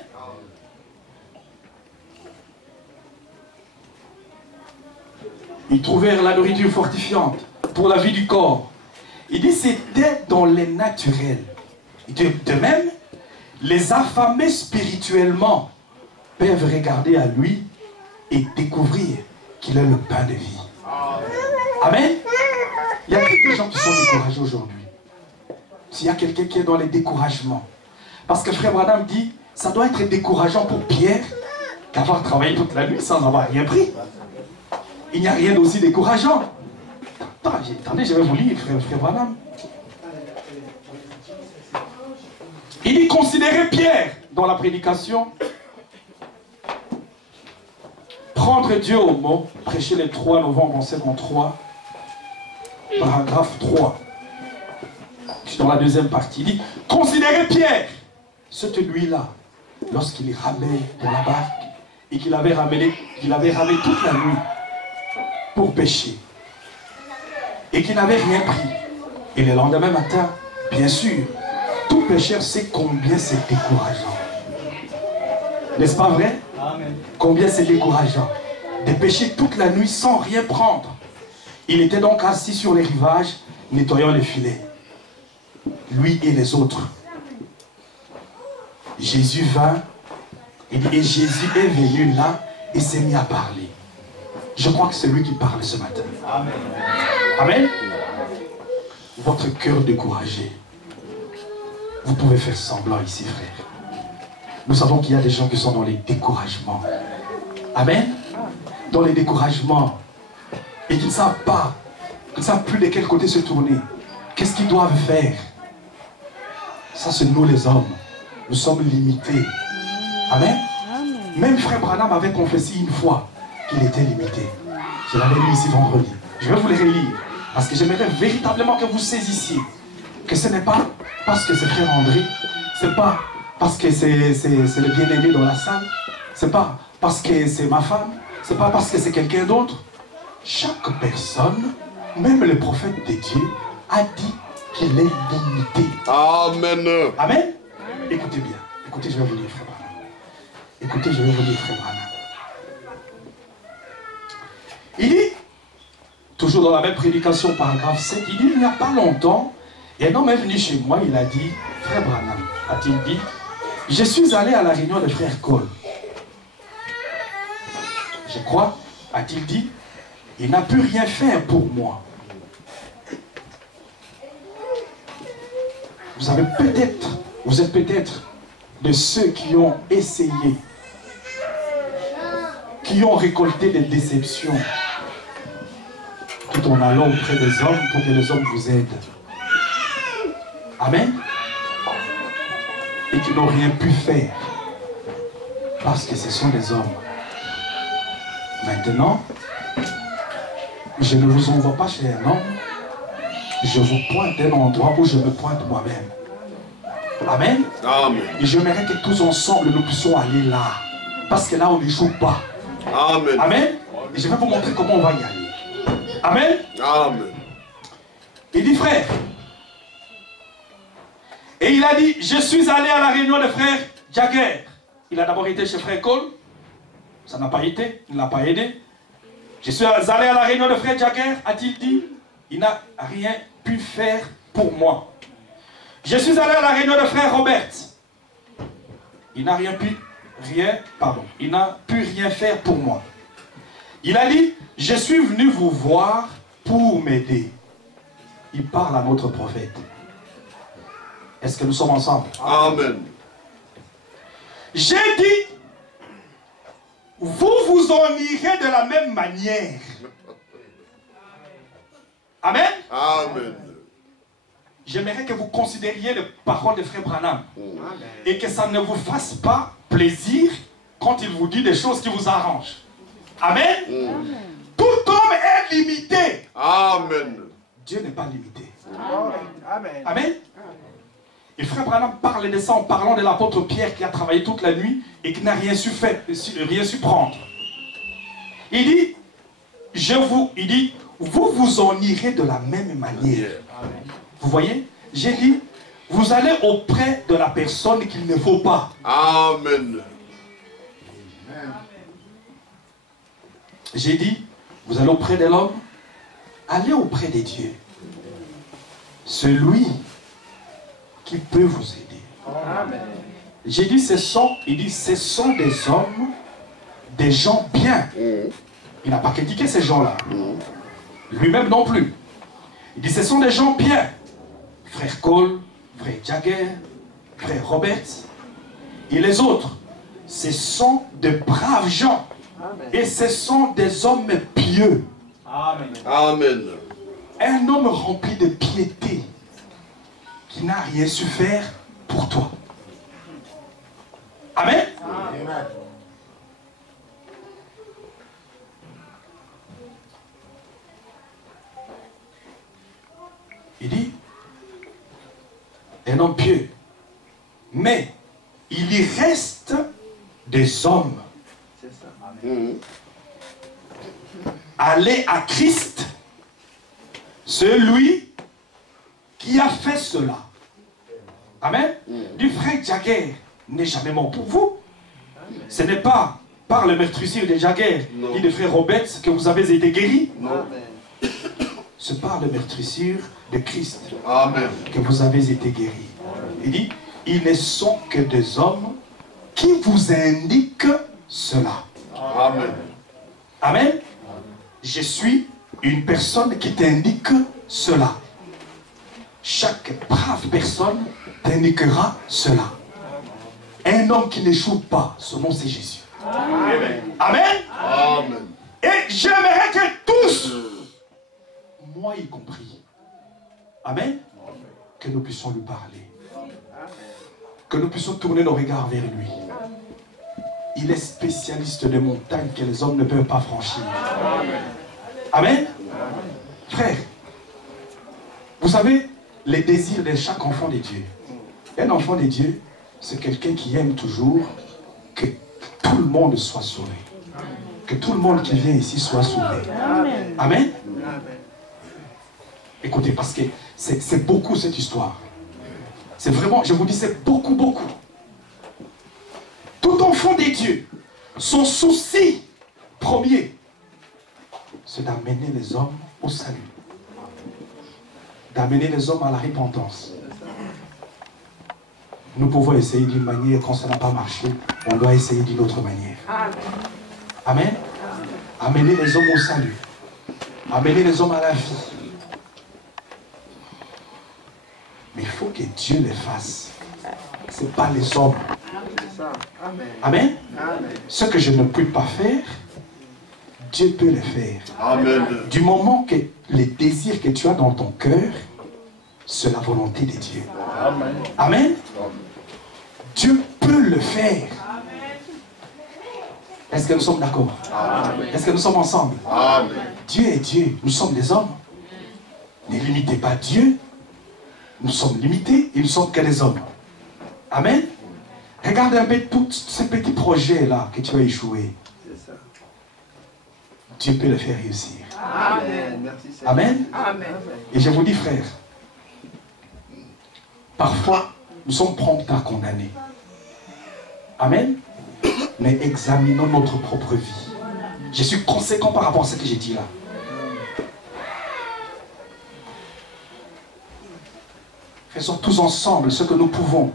Ils trouvèrent la nourriture fortifiante pour la vie du corps. Il dit c'était dans les naturels. De même, les affamés spirituellement peuvent regarder à lui et découvrir qu'il est le pain de vie. Amen. Il y a des gens qui sont découragés aujourd'hui. S'il y a quelqu'un qui est dans les découragements. Parce que Frère Branham dit, ça doit être décourageant pour Pierre d'avoir travaillé toute la nuit sans avoir rien pris. Il n'y a rien d'aussi décourageant. Attendez, je vais vous lire, Frère Branham. Il dit, considérez Pierre dans la prédication. Prendre Dieu au mot, prêcher le 3 novembre en 53, paragraphe 3. Je suis dans la deuxième partie. Il dit, considérez Pierre, cette nuit-là, lorsqu'il ramait dans la barque et qu'il avait ramé toute la nuit pour pêcher et qu'il n'avait rien pris. Et le lendemain matin, bien sûr, tout pécheur sait combien c'est décourageant. N'est-ce pas vrai? Amen. Combien c'est décourageant de pêcher toute la nuit sans rien prendre. Il était donc assis sur les rivages, nettoyant les filets. Lui et les autres. Jésus vint, et Jésus est venu là et s'est mis à parler. Je crois que c'est lui qui parle ce matin. Amen. Amen. Votre cœur découragé. Vous pouvez faire semblant ici, frère. Nous savons qu'il y a des gens qui sont dans les découragements. Amen. Dans les découragements. Et qui ne savent pas, qui ne savent plus de quel côté se tourner. Qu'est-ce qu'ils doivent faire? Ça, c'est nous les hommes. Nous sommes limités. Amen. Même Frère Branham avait confessé une fois qu'il était limité. Je l'avais lu ici vendredi. Je vais vous les relire. Parce que j'aimerais véritablement que vous saisissiez que ce n'est pas parce que c'est Frère André, ce n'est pas parce que c'est le bien-aimé dans la salle. C'est pas parce que c'est ma femme. C'est pas parce que c'est quelqu'un d'autre. Chaque personne, même le prophète de Dieu, a dit qu'il est limité. Amen. Amen. Écoutez bien. Écoutez, je vais vous dire, frère Branham. Écoutez, je vais vous dire, frère Branham. Il dit, toujours dans la même prédication, paragraphe 7, il dit, il n'y a pas longtemps, un homme est venu chez moi, il a dit, frère Branham, a-t-il dit, je suis allé à la réunion de frère Cole. Je crois, a-t-il dit, il n'a pu rien faire pour moi. Vous êtes peut-être de ceux qui ont essayé, qui ont récolté des déceptions, tout en allant auprès des hommes pour que les hommes vous aident. Amen. Et qui n'ont rien pu faire parce que ce sont des hommes. Maintenant, je ne vous envoie pas chez un homme, je vous pointe un endroit où je me pointe moi-même. Amen. Amen. Et j'aimerais que tous ensemble nous puissions aller là. Parce que là, on ne joue pas. Amen. Amen. Et je vais vous montrer comment on va y aller. Amen. Amen. Il dit, frère. Et il a dit, je suis allé à la réunion de frère Jagger. Il a d'abord été chez frère Cole. Ça n'a pas été. Il ne l'a pas aidé. Je suis allé à la réunion de frère Jagger, a-t-il dit. Il n'a rien pu faire pour moi. Je suis allé à la réunion de frère Robert. Il n'a pu rien faire pour moi. Il a dit, je suis venu vous voir pour m'aider. Il parle à notre prophète. Est-ce que nous sommes ensemble? Amen. J'ai dit, vous vous en irez de la même manière. Amen. Amen. J'aimerais que vous considériez les paroles de frère Branham. Et que ça ne vous fasse pas plaisir quand il vous dit des choses qui vous arrangent. Amen. Tout homme est limité. Amen. Dieu n'est pas limité. Amen. Amen. Et frère Branham parle de ça en parlant de l'apôtre Pierre qui a travaillé toute la nuit et qui n'a rien su prendre. Il dit, vous vous en irez de la même manière. Vous voyez? J'ai dit, vous allez auprès de la personne qu'il ne faut pas. Amen. J'ai dit, vous allez auprès de l'homme, allez auprès de Dieu. Celui qui peut vous aider. Amen. J'ai dit, ce sont des hommes, des gens bien. Il n'a pas critiqué ces gens-là. Lui-même non plus. Il dit, ce sont des gens bien. Frère Cole, frère Jagger, frère Robert et les autres. Ce sont de braves gens. Amen. Et ce sont des hommes pieux. Amen. Amen. Un homme rempli de piété qui n'a rien su faire pour toi. Amen. Amen. Il dit, un homme pieux. Mais il y reste des hommes. C'est ça. Amen. Allez à Christ, celui qui a fait cela. Amen. Du frère Jagger n'est jamais mort pour vous. Ce n'est pas par le meurtrissure de Jagger ni de frère Robert que vous avez été guéris. Amen. C'est par le meurtrissure de Christ Amen. que vous avez été guéris. Il dit, ils ne sont que des hommes qui vous indiquent cela. Amen. Amen. Je suis une personne qui t'indique cela. Chaque brave personne t'indiquera cela. Un homme qui n'échoue pas, son nom c'est Jésus. Amen. Amen. Amen. Et j'aimerais que tous, moi y compris, Amen, que nous puissions lui parler. Que nous puissions tourner nos regards vers lui. Il est spécialiste des montagnes que les hommes ne peuvent pas franchir. Amen. Frère, vous savez, les désirs de chaque enfant de Dieu. Un enfant de Dieu, c'est quelqu'un qui aime toujours que tout le monde soit sauvé. Que tout le monde qui vient ici soit sauvé. Amen. Amen. Écoutez, parce que c'est beaucoup cette histoire. C'est vraiment, je vous dis, c'est beaucoup, beaucoup. Tout enfant des dieux, son souci premier, c'est d'amener les hommes au salut. D'amener les hommes à la repentance. Nous pouvons essayer d'une manière, quand ça n'a pas marché, on doit essayer d'une autre manière. Amen. Amener les hommes au salut. Amener les hommes à la vie. Mais il faut que Dieu les fasse. Ce n'est pas les hommes. Amen. Ce que je ne peux pas faire, Dieu peut le faire. Amen. Du moment que les désirs que tu as dans ton cœur, c'est la volonté de Dieu. Amen. Amen. Dieu peut le faire. Est-ce que nous sommes d'accord? Est-ce que nous sommes ensemble? Amen. Dieu est Dieu, nous sommes des hommes. Ne limitez pas Dieu. Nous sommes limités et nous sommes que des hommes. Amen. Regarde un peu tous ces petits projets-là que tu as échoué. Dieu peut le faire réussir. Amen. Merci, Amen. Amen. Et je vous dis, frère, parfois, nous sommes prompts à condamner. Amen. Mais examinons notre propre vie. Je suis conséquent par rapport à ce que j'ai dit là. Faisons tous ensemble ce que nous pouvons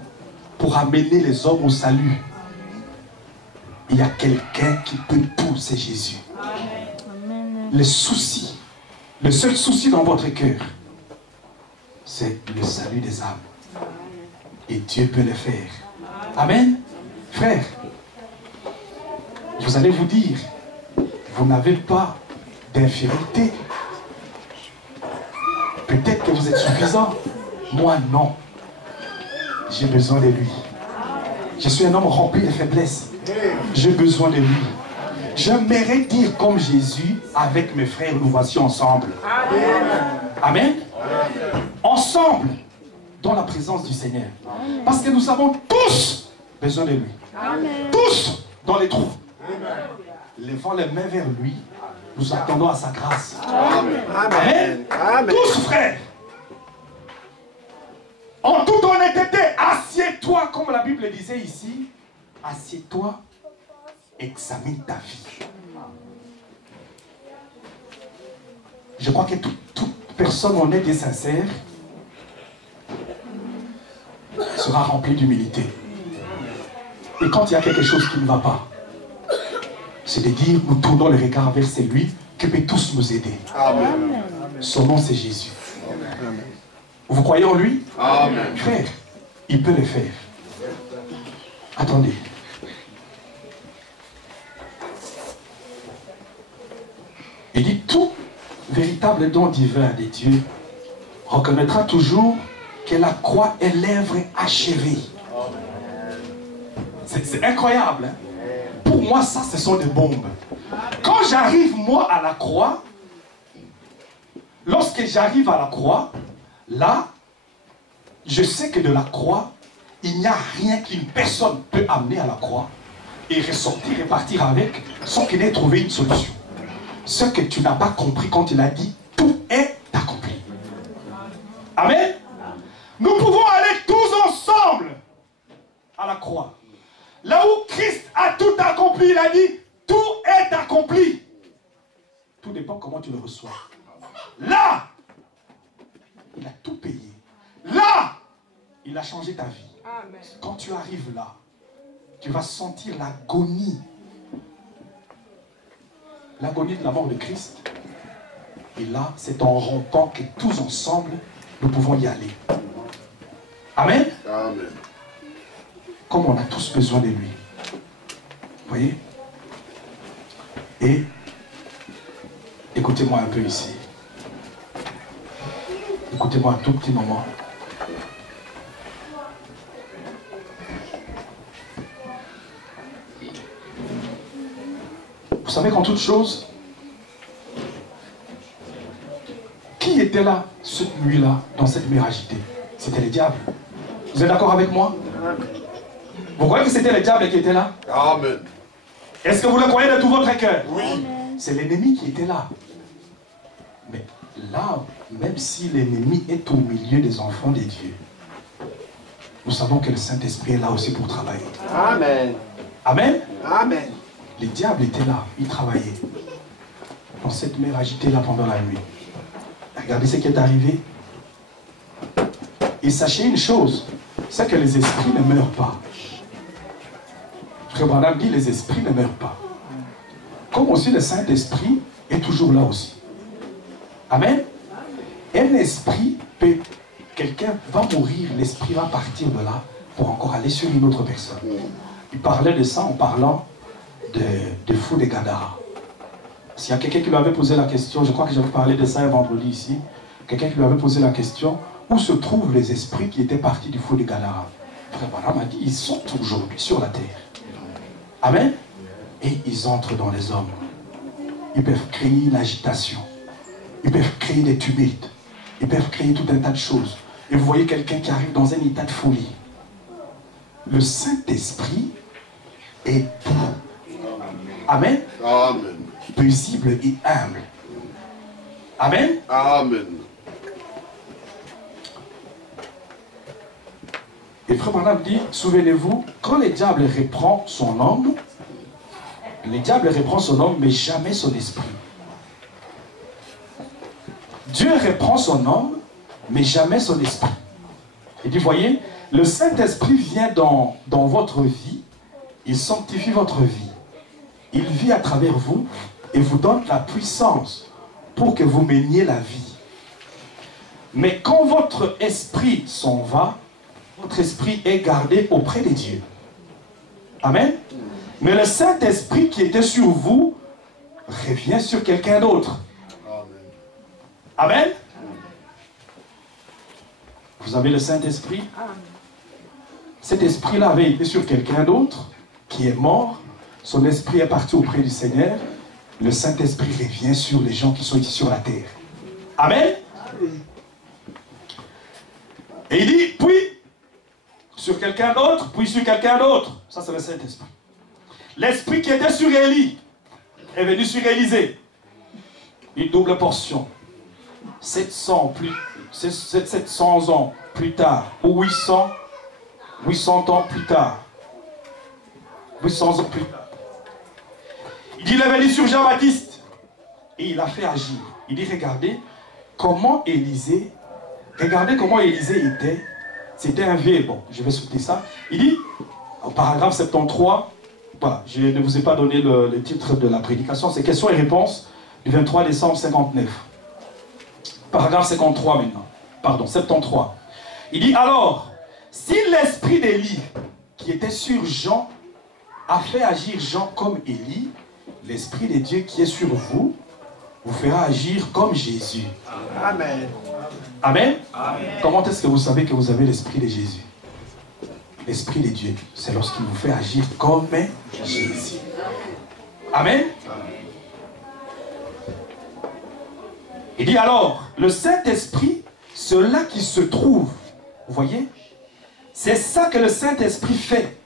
pour amener les hommes au salut. Il y a quelqu'un qui peut tout, c'est Jésus. Le souci, le seul souci dans votre cœur, c'est le salut des âmes. Et Dieu peut le faire. Amen. Frère, vous allez vous dire, vous n'avez pas d'infériorité. Peut-être que vous êtes suffisant. Moi, non. J'ai besoin de lui. Je suis un homme rempli de faiblesses. J'ai besoin de lui. J'aimerais dire comme Jésus, avec mes frères, nous voici ensemble. Amen. Ensemble, dans la présence du Seigneur. Parce que nous avons tous besoin de lui. Tous dans les trous. Levant les mains vers lui, nous attendons à sa grâce. Amen. Tous, frères. En toute honnêteté, assieds-toi, comme la Bible disait ici. Assieds-toi, examine ta vie. Je crois que toute personne honnête et sincère sera remplie d'humilité. Et quand il y a quelque chose qui ne va pas, c'est de dire, nous tournons le regard vers celui qui peut tous nous aider. Amen. Son nom, c'est Jésus. Vous croyez en lui? Amen. Frère, il peut le faire. Attendez. Il dit, tout véritable don divin de Dieu reconnaîtra toujours que la croix est l'œuvre achevée. C'est incroyable. Hein? Pour moi, ça, ce sont des bombes. Quand j'arrive, moi, à la croix, lorsque j'arrive à la croix, là, je sais que de la croix, il n'y a rien qu'une personne peut amener à la croix et ressortir et partir avec sans qu'il ait trouvé une solution. Ce que tu n'as pas compris quand il a dit, tout est accompli. Amen. Nous pouvons aller tous ensemble à la croix. Là où Christ a tout accompli, il a dit, tout est accompli. Tout dépend comment tu le reçois. Là, il a tout payé. Là, il a changé ta vie. Amen. Quand tu arrives là, tu vas sentir l'agonie. L'agonie de la mort de Christ. Et là, c'est en rampant que tous ensemble, nous pouvons y aller. Amen. Amen. Comme on a tous besoin de lui. Vous voyez? Et écoutez-moi un peu ici. Écoutez-moi un tout petit moment. Vous savez qu'en toute chose, qui était là cette nuit-là, dans cette mer agitée? C'était le diable. Vous êtes d'accord avec moi? Vous croyez que c'était le diable qui était là? Amen. Est-ce que vous le croyez de tout votre cœur? Oui. C'est l'ennemi qui était là. Mais là, même si l'ennemi est au milieu des enfants de Dieu, nous savons que le Saint-Esprit est là aussi pour travailler. Amen. Amen. Amen. Les diables étaient là, ils travaillaient. Dans cette mer agitée là pendant la nuit. Regardez ce qui est arrivé. Et sachez une chose, c'est que les esprits ne meurent pas. Frère Branham dit, les esprits ne meurent pas. Comme aussi le Saint-Esprit est toujours là aussi. Amen. Un esprit peut, quelqu'un va mourir, l'esprit va partir de là pour encore aller sur une autre personne. Il parlait de ça en parlant de fou de Gadara. S'il y a quelqu'un qui lui avait posé la question, je crois que j'avais parlé de ça un vendredi ici, quelqu'un qui lui avait posé la question, où se trouvent les esprits qui étaient partis du fou de Gadara? Frère Branham a dit, ils sont aujourd'hui sur la terre. Amen. Et ils entrent dans les hommes. Ils peuvent créer une agitation. Ils peuvent créer des tumultes. Ils peuvent créer tout un tas de choses. Et vous voyez quelqu'un qui arrive dans un état de folie. Le Saint-Esprit est doux. Amen. Amen. Paisible et humble. Amen. Amen. Et Frère Branham dit, souvenez-vous, quand le diable reprend son homme, mais jamais son esprit. Dieu reprend son homme, mais jamais son esprit. Il dit, voyez, le Saint-Esprit vient dans votre vie, il sanctifie votre vie. Il vit à travers vous et vous donne la puissance pour que vous meniez la vie. Mais quand votre esprit s'en va, votre esprit est gardé auprès de Dieu. Amen. Mais le Saint-Esprit qui était sur vous revient sur quelqu'un d'autre. Amen. Vous avez le Saint-Esprit. Cet esprit-là avait été sur quelqu'un d'autre qui est mort. Son esprit est parti auprès du Seigneur. Le Saint-Esprit revient sur les gens qui sont ici sur la terre. Amen. Et il dit, puis sur quelqu'un d'autre, puis sur quelqu'un d'autre. Ça, c'est le Saint-Esprit. L'esprit qui était sur Élie est venu sur Élisée. Une double portion. 700 ans plus tard, ou 800 ans plus tard. 800 ans plus tard. Il dit, il est venu sur Jean-Baptiste. Et il a fait agir. Il dit, regardez comment Élisée était. C'était un vieux, bon, je vais sauter ça. Il dit, au paragraphe 73, voilà, je ne vous ai pas donné le titre de la prédication, c'est questions et réponses du 23 décembre 59. Paragraphe 53 maintenant, pardon, 73. Il dit, alors, si l'esprit d'Élie, qui était sur Jean, a fait agir Jean comme Élie, l'esprit de Dieu qui est sur vous, vous fera agir comme Jésus. Amen. Amen. Amen. Comment est-ce que vous savez que vous avez l'esprit de Jésus? L'esprit de Dieu, c'est lorsqu'il vous fait agir comme Jésus. Amen. Il dit alors, le Saint-Esprit, cela qui se trouve, vous voyez, c'est ça que le Saint-Esprit fait.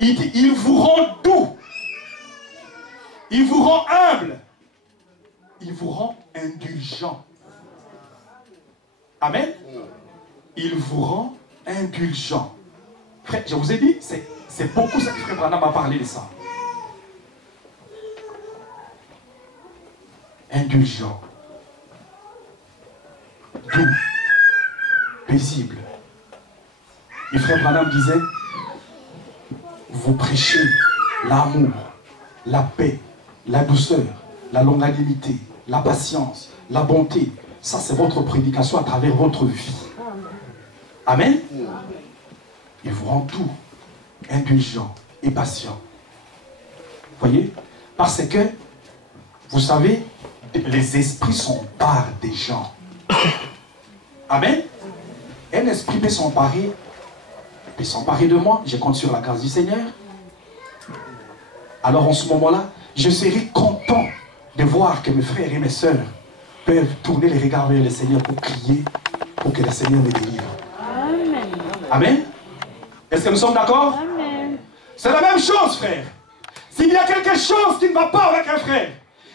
Il dit, il vous rend doux, il vous rend humble, il vous rend indulgent. Amen. Il vous rend indulgent. Frère, je vous ai dit, c'est beaucoup ça que Frère Branham m'a parlé de ça. Indulgent. Doux. Paisible. Et Frère Branham disait, vous prêchez l'amour, la paix, la douceur, la longanimité, la patience, la bonté. Ça, c'est votre prédication à travers votre vie. Amen. Il vous rend doux, indulgent et patient. Voyez? Parce que, vous savez, les esprits s'emparent des gens. Amen. Un esprit peut s'emparer de moi. Je compte sur la grâce du Seigneur. Alors en ce moment-là, je serai content de voir que mes frères et mes sœurs peuvent tourner les regards vers le Seigneur pour crier, pour que le Seigneur me délivre. Amen. Amen. Est-ce que nous sommes d'accord? Amen. C'est la même chose, frère. S'il y a quelque chose qui ne va pas avec un frère,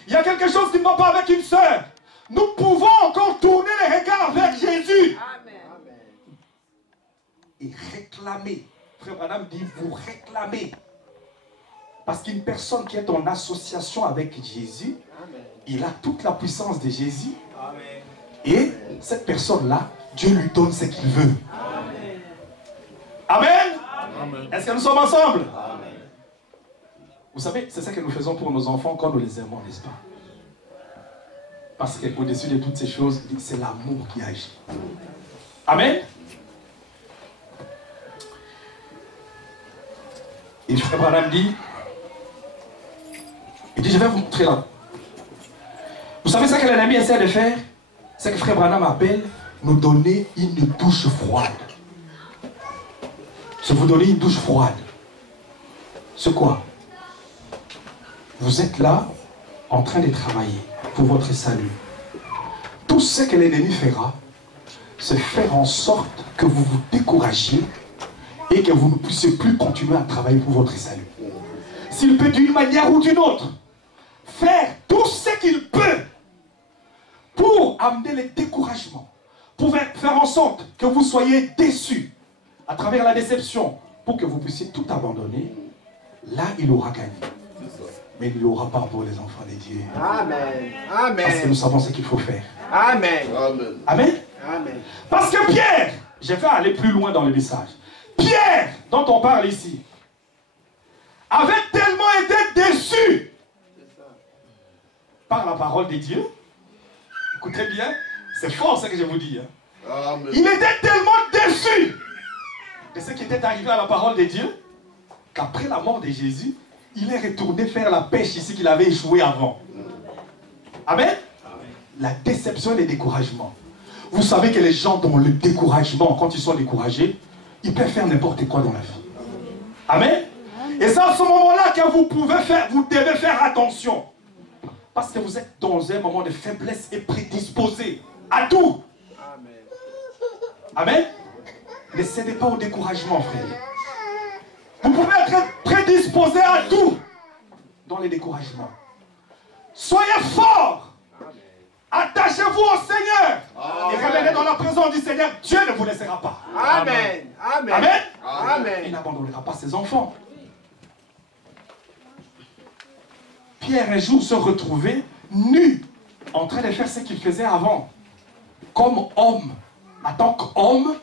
il y a quelque chose qui ne va pas avec une sœur, nous pouvons encore tourner les regards vers Jésus. Amen. Et réclamer. Frère Branham dit, vous réclamez. Parce qu'une personne qui est en association avec Jésus, il a toute la puissance de Jésus. Et cette personne-là, Dieu lui donne ce qu'il veut. Amen. Amen. Est-ce que nous sommes ensemble? Amen. Vous savez, c'est ça que nous faisons pour nos enfants quand nous les aimons, n'est-ce pas? Parce qu'au-dessus de toutes ces choses, c'est l'amour qui agit. Amen. Et Frère Branham dit, il dit, je vais vous montrer là. Vous savez ce que l'ennemi essaie de faire? C'est que Frère Branham appelle nous donner une douche froide. C'est vous donner une douche froide. C'est quoi? Vous êtes là en train de travailler pour votre salut. Tout ce que l'ennemi fera, c'est faire en sorte que vous vous découragiez et que vous ne puissiez plus continuer à travailler pour votre salut. S'il peut d'une manière ou d'une autre faire tout ce qu'il peut pour amener le découragement, pour faire en sorte que vous soyez déçus à travers la déception, pour que vous puissiez tout abandonner, là il aura gagné. Mais il ne l'aura pas pour les enfants de Dieu. Amen. Amen. Parce que nous savons ce qu'il faut faire. Amen. Amen. Amen. Amen. Parce que Pierre, je vais aller plus loin dans le message. Pierre, dont on parle ici, avait tellement été déçu par la parole de Dieu. Écoutez bien, c'est fort ce que je vous dis. Hein. Amen. Il était tellement déçu de ce qui était arrivé à la parole de Dieu qu'après la mort de Jésus, il est retourné faire la pêche ici qu'il avait échoué avant. Amen. La déception et le découragement. Vous savez que les gens dans le découragement, quand ils sont découragés, ils peuvent faire n'importe quoi dans la vie. Amen. Et c'est à ce moment-là que vous devez faire attention. Parce que vous êtes dans un moment de faiblesse et prédisposé à tout. Amen. Ne cédez pas au découragement, frère. Vous pouvez être prédisposé à tout dans les découragements. Soyez forts. Attachez-vous au Seigneur. Et revenez dans la présence du Seigneur. Dieu ne vous laissera pas. Amen. Amen. Amen. Amen. Il n'abandonnera pas ses enfants. Pierre un jour se retrouvait nu, en train de faire ce qu'il faisait avant, comme homme, en tant qu'homme,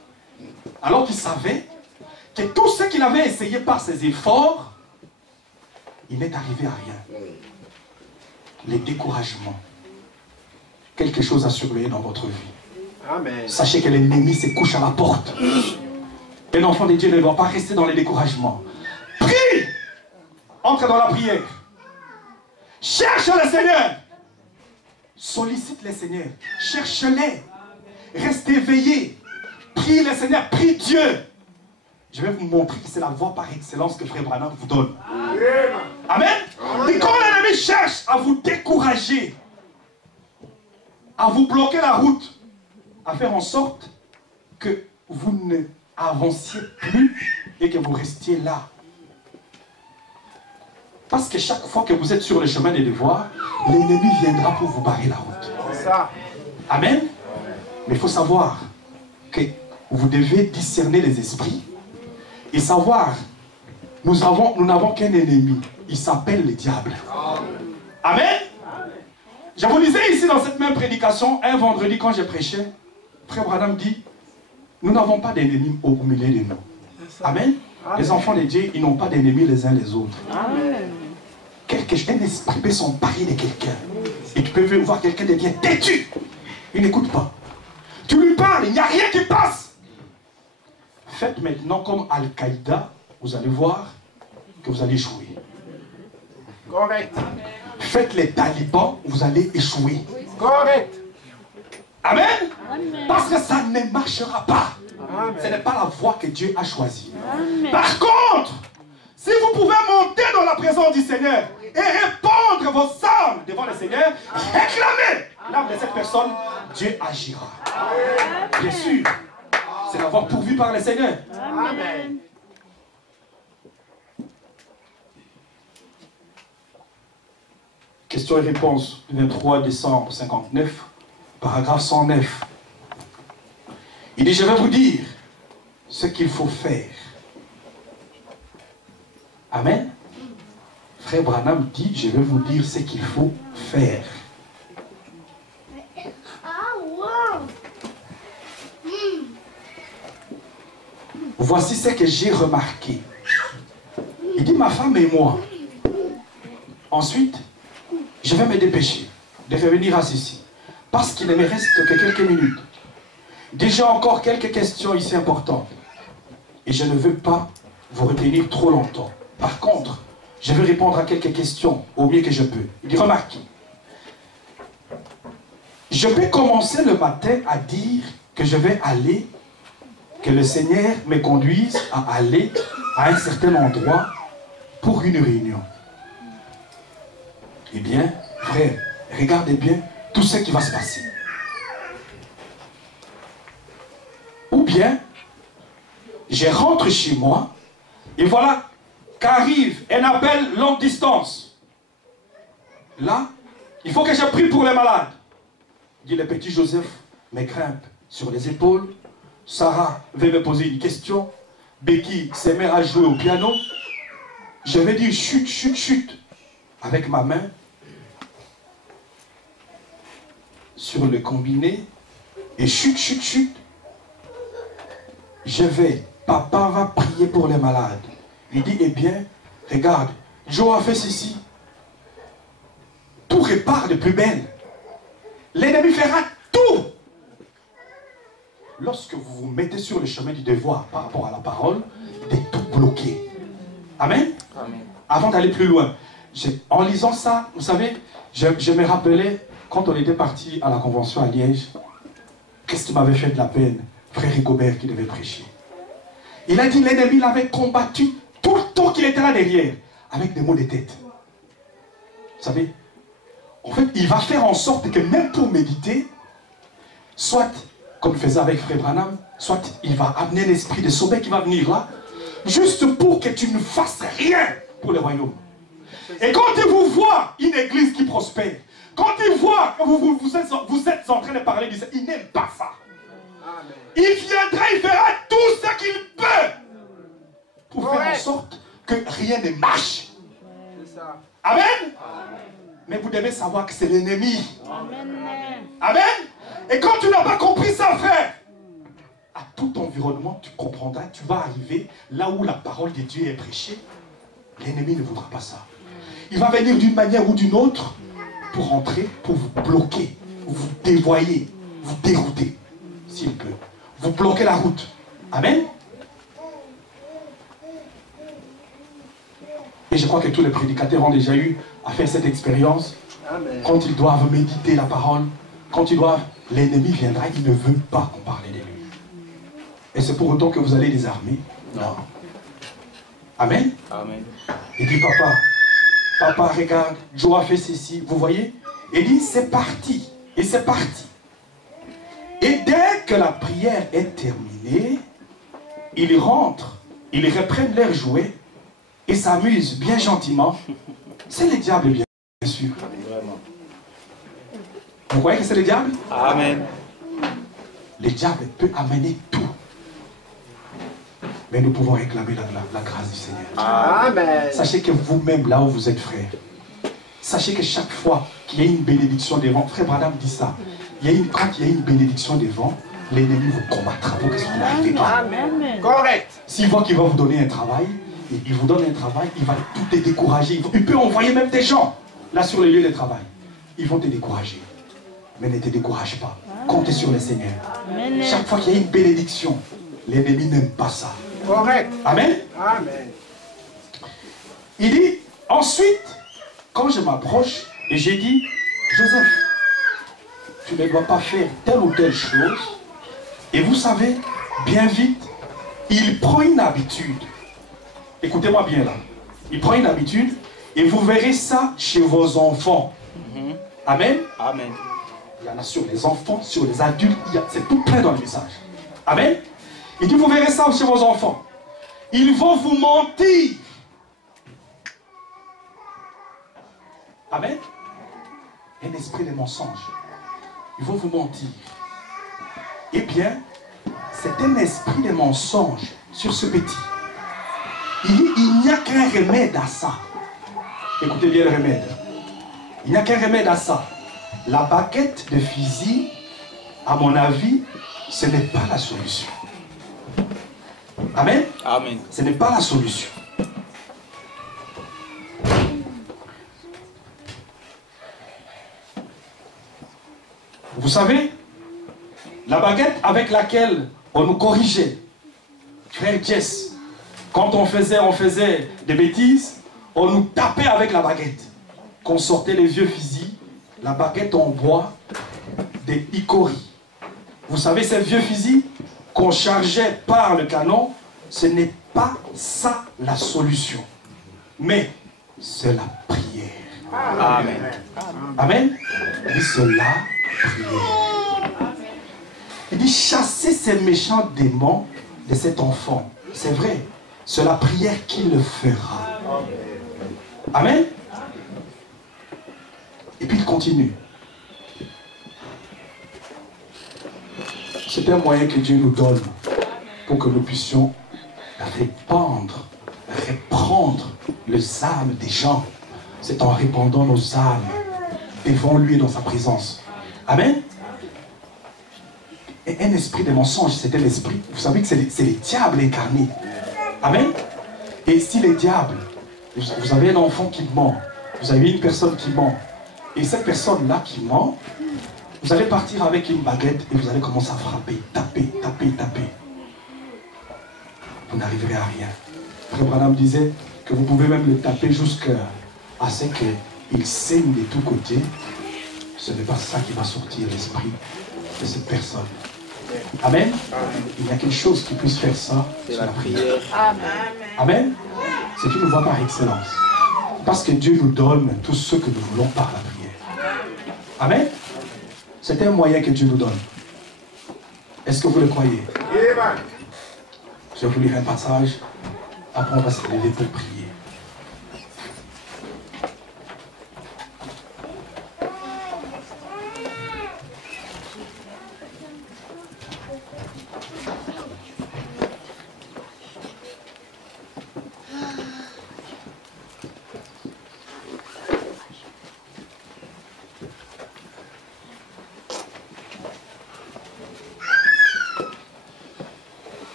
alors qu'il savait que tout ce qu'il avait essayé par ses efforts, il n'est arrivé à rien. Les découragements, quelque chose à surveiller dans votre vie. Amen. Sachez que l'ennemi se couche à la porte. Un enfant de Dieu ne doit pas rester dans les découragements. Prie! Entre dans la prière. Cherche le Seigneur. Sollicite le Seigneur. Cherche-les. Restez éveillés. Prie le Seigneur. Prie Dieu. Je vais vous montrer que c'est la voie par excellence que Frère Branham vous donne. Amen. Et quand l'ennemi cherche à vous décourager, à vous bloquer la route, à faire en sorte que vous ne avanciez plus et que vous restiez là. Parce que chaque fois que vous êtes sur le chemin des devoirs, l'ennemi viendra pour vous barrer la route. C'est ça. Amen. Mais il faut savoir que vous devez discerner les esprits et savoir, nous n'avons qu'un ennemi. Il s'appelle le diable. Amen. Je vous disais ici dans cette même prédication, un vendredi quand je prêchais, Frère Branham dit, nous n'avons pas d'ennemis au milieu de nous. Amen. Les enfants de Dieu, ils n'ont pas d'ennemis les uns les autres. Amen. Un esprit peut s'emparer de quelqu'un. Et tu peux voir quelqu'un de bien têtu. Il n'écoute pas. Tu lui parles, il n'y a rien qui passe. Faites maintenant comme Al-Qaïda, vous allez voir que vous allez échouer. Correct. Faites les talibans, vous allez échouer. Correct. Amen. Parce que ça ne marchera pas. Amen. Ce n'est pas la voie que Dieu a choisie. Amen. Par contre, si vous pouvez monter dans la présence du Seigneur et répandre vos âmes devant le Seigneur, réclamez l'âme de cette personne, Dieu agira. Bien sûr, c'est la voie pourvue par le Seigneur. Amen. Questions et réponses du 23 décembre 59, paragraphe 109. Il dit, je vais vous dire ce qu'il faut faire. Amen. Frère Branham dit, je vais vous dire ce qu'il faut faire. Voici ce que j'ai remarqué. Il dit, ma femme et moi. Ensuite, je vais me dépêcher de revenir à ceci. Parce qu'il ne me reste que quelques minutes. Déjà encore quelques questions ici importantes. Et je ne veux pas vous retenir trop longtemps. Par contre, je vais répondre à quelques questions au mieux que je peux. Il dit, remarquez. Je peux commencer le matin à dire que je vais aller, que le Seigneur me conduise à aller à un certain endroit pour une réunion. Eh bien, frère, regardez bien tout ce qui va se passer. Ou bien, je rentre chez moi et voilà qu'arrive un appel longue distance. Là, il faut que je prie pour les malades. Dit le petit Joseph me grimpe sur les épaules. Sarah veut me poser une question. Becky se met à jouer au piano. Je vais dire chut, chut, chut. Avec ma main sur le combiné. Et chut, chut, chut. Je vais. Papa va prier pour les malades. Il dit, eh bien, regarde, Joe a fait ceci. Tout repart de plus belle. L'ennemi fera tout. Lorsque vous vous mettez sur le chemin du devoir par rapport à la parole, de tout bloquer. Amen. Amen. Avant d'aller plus loin, en lisant ça, vous savez, je me rappelais quand on était parti à la convention à Liège, qu'est-ce qui m'avait fait de la peine? Frère Rigobert qui devait prêcher. Il a dit l'ennemi l'avait combattu tout le temps qu'il était là derrière, avec des maux de tête. Vous savez, en fait, il va faire en sorte que même pour méditer, soit, comme faisait avec Frère Branham, soit il va amener l'esprit de sommeil qui va venir là, juste pour que tu ne fasses rien pour le royaume. Et quand il vous voit une église qui prospère, quand il voit que vous êtes en train de parler de ça, il n'aime pas ça. Amen. Il viendra, il fera tout ce qu'il peut pour faire en sorte que rien ne marche. C'est ça. Amen. Mais vous devez savoir que c'est l'ennemi. Amen. Et quand tu n'as pas compris ça, frère, à tout environnement, tu comprendras, tu vas arriver là où la parole de Dieu est prêchée. L'ennemi ne voudra pas ça. Il va venir d'une manière ou d'une autre pour entrer, pour vous bloquer, vous dévoyer, vous dérouter, s'il peut. Vous bloquez la route. Amen. Et je crois que tous les prédicateurs ont déjà eu à faire cette expérience. Amen. Quand ils doivent méditer la parole, quand ils doivent, l'ennemi viendra, il ne veut pas qu'on parle de lui. Et c'est pour autant que vous allez les armer? Non. Amen. Amen. Il dit, papa, regarde, Joe a fait ceci, vous voyez? Il dit, c'est parti. Et c'est parti. Et dès que la prière est terminée, ils rentrent, ils reprennent leurs jouets et s'amusent bien gentiment. C'est le diable, bien sûr. Vraiment. Vous voyez que c'est le diable? Amen. Le diable peut amener tout. Mais nous pouvons réclamer la grâce du Seigneur. Amen. Sachez que vous-même, là où vous êtes, frère, sachez que chaque fois qu'il y a une bénédiction devant, frère Branham dit ça, quand il y a une bénédiction devant, l'ennemi vous combattra pour que ce soit arrivé pas. Amen. Correct. S'il voit qu'il va vous donner un travail, et il vous donne un travail, il va tout te décourager. Il peut envoyer même des gens là sur le lieu de travail. Ils vont te décourager. Mais ne te décourage pas. Compte sur le Seigneur. Chaque fois qu'il y a une bénédiction, l'ennemi n'aime pas ça. Correct. Amen. Amen. Il dit, ensuite, quand je m'approche, et j'ai dit, Joseph, tu ne dois pas faire telle ou telle chose. Et vous savez, bien vite, il prend une habitude. Écoutez-moi bien là. Il prend une habitude et vous verrez ça chez vos enfants. Amen. Amen. Il y en a sur les enfants, sur les adultes, c'est tout plein dans le message. Amen. Il dit, vous verrez ça chez vos enfants. Ils vont vous mentir. Amen. un esprit de mensonge. Ils vont vous mentir. Eh bien, c'est un esprit de mensonge sur ce petit. Il n'y a qu'un remède à ça. Écoutez bien le remède. Il n'y a qu'un remède à ça. La baguette de fusil, à mon avis, ce n'est pas la solution. Amen? Amen. Ce n'est pas la solution. Vous savez, la baguette avec laquelle on nous corrigeait, frère Jess, quand on faisait des bêtises, on nous tapait avec la baguette. Qu'on sortait les vieux fusils, la baguette en bois, des hickories. Vous savez, ces vieux fusils qu'on chargeait par le canon, ce n'est pas ça la solution. Mais c'est la prière. Amen. Amen. Il dit c'est la prière. Il dit chasser ces méchants démons de cet enfant. C'est vrai. C'est la prière qui le fera. Amen. Et puis il continue. C'est un moyen que Dieu nous donne pour que nous puissions reprendre les âmes des gens. C'est en répandant nos âmes devant lui et dans sa présence. Amen. Et un esprit de mensonge, c'est un esprit. Vous savez que c'est les diables incarnés. Amen. Et si les diables, vous avez un enfant qui ment, vous avez une personne qui ment, et cette personne-là qui ment, vous allez partir avec une baguette et vous allez commencer à frapper, taper, taper, taper. Vous n'arriverez à rien. Frère Branham disait que vous pouvez même le taper jusqu'à ce qu'il saigne de tous côtés. Ce n'est pas ça qui va sortir l'esprit de cette personne. Amen. Il y a quelque chose qui puisse faire ça, c'est la prière. Amen. C'est une voie par excellence. Parce que Dieu nous donne tout ce que nous voulons par la prière. Amen. C'est un moyen que Dieu nous donne. Est-ce que vous le croyez? Je vais vous lire un passage. Après, on va se lever pour prier.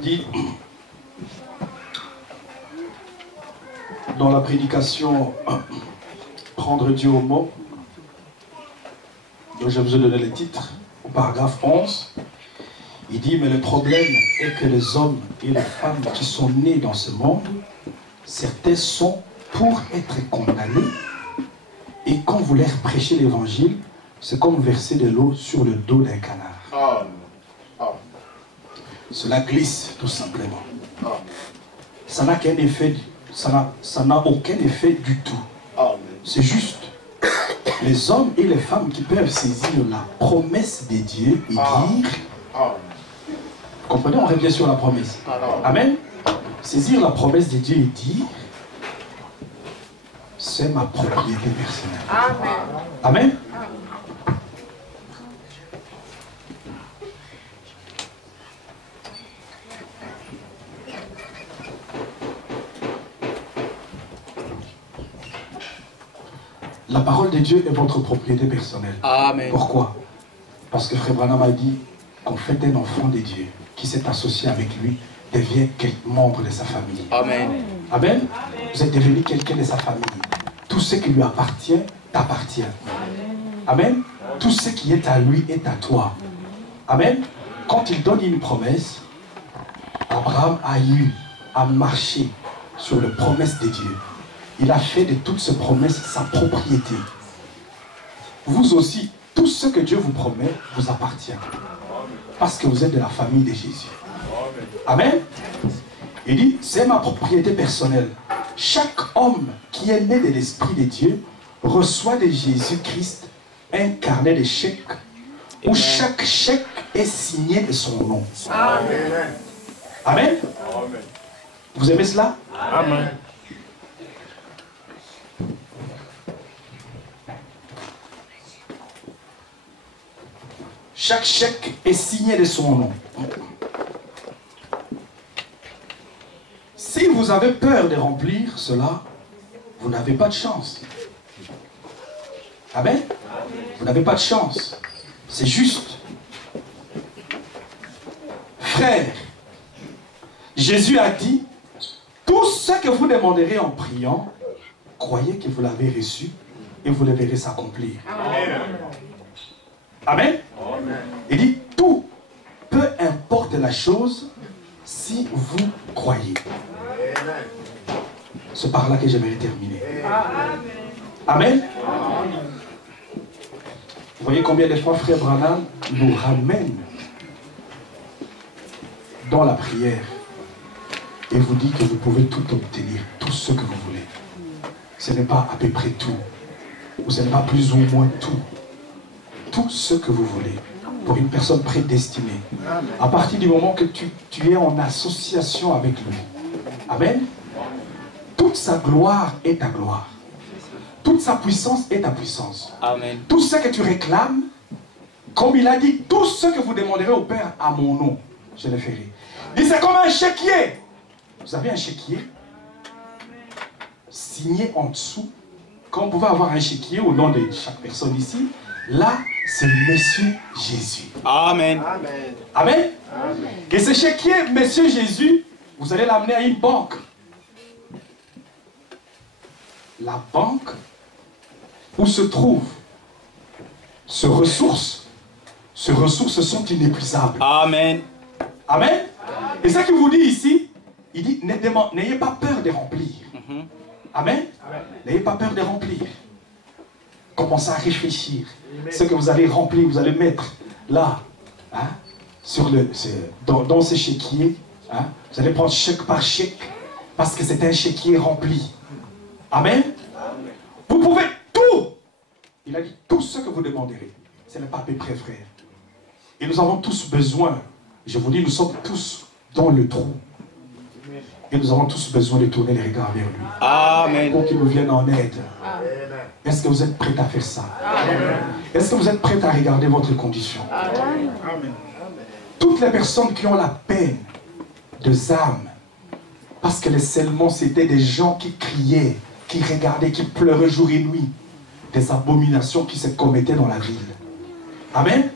Dit dans la prédication prendre Dieu au mot, dont je vous ai donné le titre au paragraphe 11, il dit mais le problème est que les hommes et les femmes qui sont nés dans ce monde, certains sont pour être condamnés, et quand vous leur prêchez l'évangile, c'est comme verser de l'eau sur le dos d'un canard. Cela glisse tout simplement. Ça n'a qu'un effet, ça n'a aucun effet du tout. C'est juste les hommes et les femmes qui peuvent saisir la promesse de Dieu et dire, comprenez, on revient sur la promesse. Amen. Saisir la promesse de Dieu et dire, c'est ma propriété personnelle. Amen. La parole de Dieu est votre propriété personnelle. Amen. Pourquoi? Parce que Frère Branham a dit qu'en fait un enfant de Dieu qui s'est associé avec lui devient membre de sa famille. Amen. Amen. Vous êtes devenu quelqu'un de sa famille. Tout ce qui lui appartient t'appartient. Amen. Tout ce qui est à lui est à toi. Amen. Quand il donne une promesse, Abraham a marché sur la promesse de Dieu. Il a fait de toutes ces promesses sa propriété. Vous aussi, tout ce que Dieu vous promet vous appartient. Parce que vous êtes de la famille de Jésus. Amen. Il dit, c'est ma propriété personnelle. Chaque homme qui est né de l'Esprit de Dieu reçoit de Jésus-Christ un carnet de chèques où chaque chèque est signé de son nom. Amen. Amen. Vous aimez cela? Amen. Chaque chèque est signé de son nom. Si vous avez peur de remplir cela, vous n'avez pas de chance. Amen. Vous n'avez pas de chance. C'est juste. Frère, Jésus a dit, tout ce que vous demanderez en priant, croyez que vous l'avez reçu et vous le verrez s'accomplir. Amen. Il dit, tout, peu importe la chose, si vous croyez. C'est par là que j'aimerais terminer. Amen. Vous voyez combien de fois Frère Branham nous ramène dans la prière et vous dit que vous pouvez tout obtenir, tout ce que vous voulez. Ce n'est pas à peu près tout, ou ce n'est pas plus ou moins tout. Tout ce que vous voulez pour une personne prédestinée. À partir du moment que tu es en association avec lui. Amen. Toute sa gloire est ta gloire. Toute sa puissance est ta puissance. Amen. Tout ce que tu réclames, comme il a dit, tout ce que vous demanderez au Père à mon nom, je le ferai. Il dit, c'est comme un chéquier. Vous avez un chéquier signé en dessous. Comme vous pouvez avoir un chéquier au nom de chaque personne ici, là, c'est Monsieur Jésus. Amen. Amen. Amen. Et ce chéquier, Monsieur Jésus, vous allez l'amener à une banque. La banque où se trouvent ces ressources sont inépuisables. Amen. Amen. Et ce qu'il vous dit ici, il dit, n'ayez pas peur de remplir. Amen. N'ayez pas peur de remplir. Commencez à réfléchir. Ce que vous allez remplir, vous allez mettre là, hein, dans ce chéquier. Hein, vous allez prendre chèque par chèque, parce que c'est un chéquier rempli. Amen. Vous pouvez tout. Il a dit tout ce que vous demanderez. Ce n'est pas à peu près, frère. Et nous avons tous besoin. Je vous dis, nous sommes tous dans le trou. Et nous avons tous besoin de tourner les regards vers lui. Amen. Pour qu'il nous vienne en aide. Est-ce que vous êtes prêts à faire ça? Est-ce que vous êtes prêts à regarder votre condition? Amen. Toutes les personnes qui ont la peine de âme, parce que les seulement c'était des gens qui criaient, qui regardaient, qui pleuraient jour et nuit, des abominations qui se commettaient dans la ville. Amen.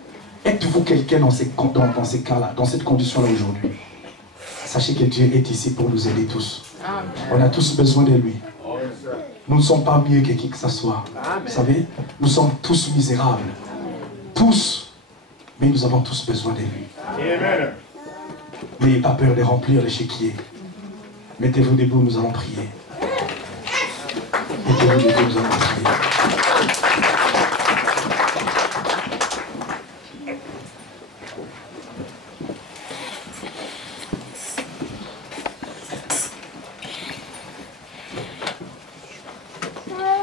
Êtes-vous quelqu'un dans ces cas-là, dans cette condition-là aujourd'hui? Sachez que Dieu est ici pour nous aider tous. On a tous besoin de lui. Nous ne sommes pas mieux que qui que ce soit. Vous savez, nous sommes tous misérables. Tous. Mais nous avons tous besoin de lui. N'ayez pas peur de remplir le chéquier. Mettez-vous debout, nous allons prier. Mettez-vous debout, nous allons prier.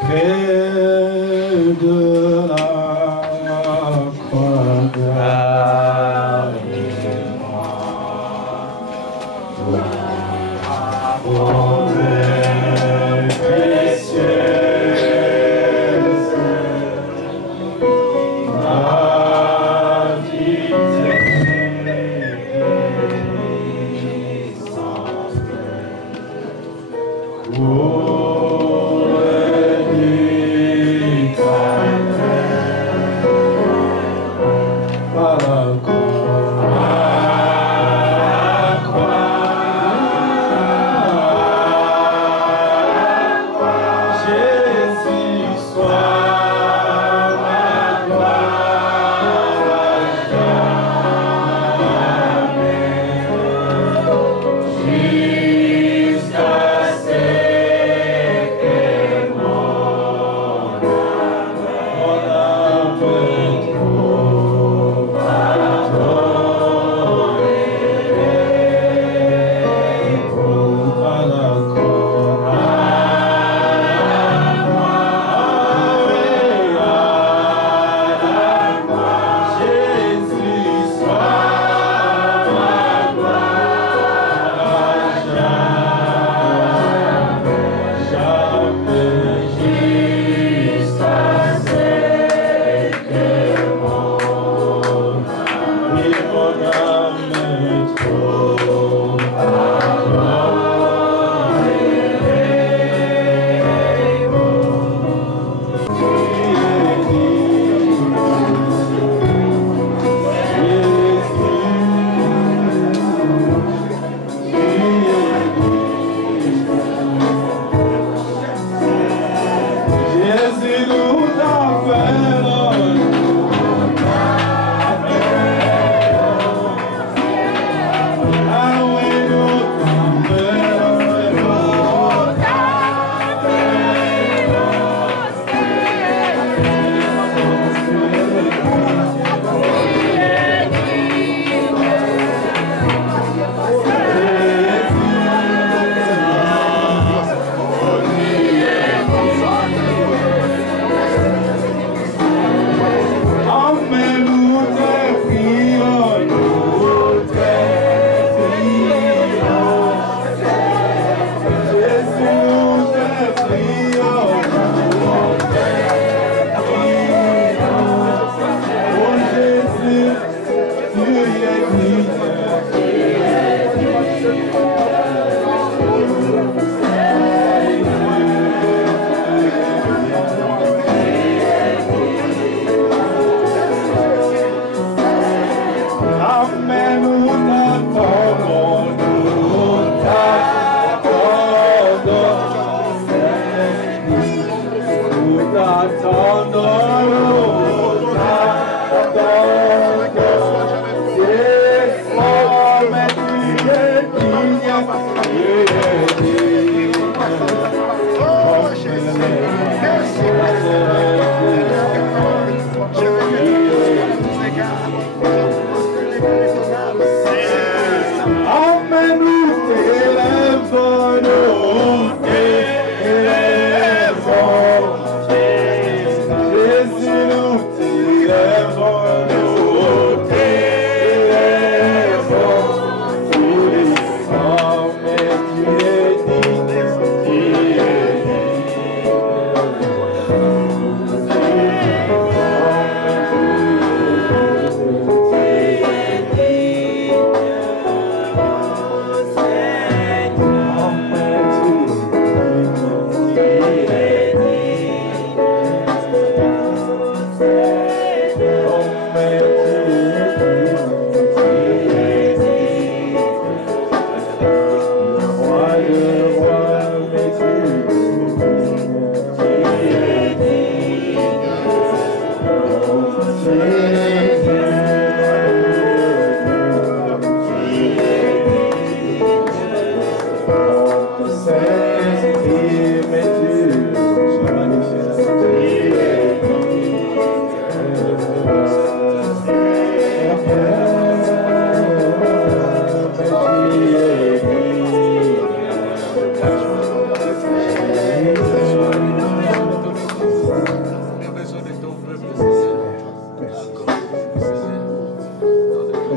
Près de la croix par la croix.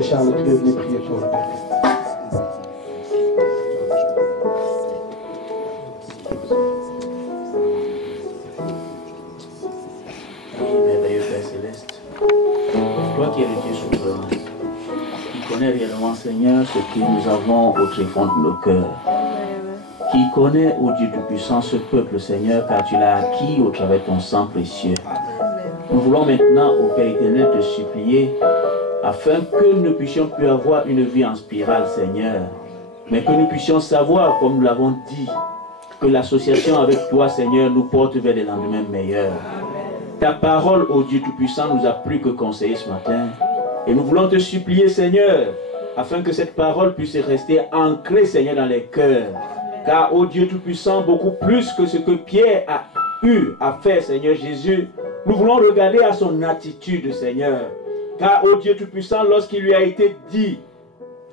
Charles, tu es venu prier pour le Père. Merveilleux Père Céleste, toi qui es le Dieu souverain, qui connais réellement, Seigneur, ce que nous avons au tréfonds de nos cœurs, qui connaît, ô Dieu Tout-Puissant, ce peuple, Seigneur, car tu l'as acquis au travers de ton sang précieux. Nous voulons maintenant, ô Père éternel, te supplier afin que nous puissions plus avoir une vie en spirale, Seigneur, mais que nous puissions savoir, comme nous l'avons dit, que l'association avec toi, Seigneur, nous porte vers des lendemains meilleurs. Ta parole, ô Dieu Tout-Puissant, nous a plus que conseillé ce matin. Et nous voulons te supplier, Seigneur, afin que cette parole puisse rester ancrée, Seigneur, dans les cœurs. Car, ô Dieu Tout-Puissant, beaucoup plus que ce que Pierre a eu à faire, Seigneur Jésus, nous voulons regarder à son attitude, Seigneur. Car, ô Dieu Tout-Puissant, lorsqu'il lui a été dit,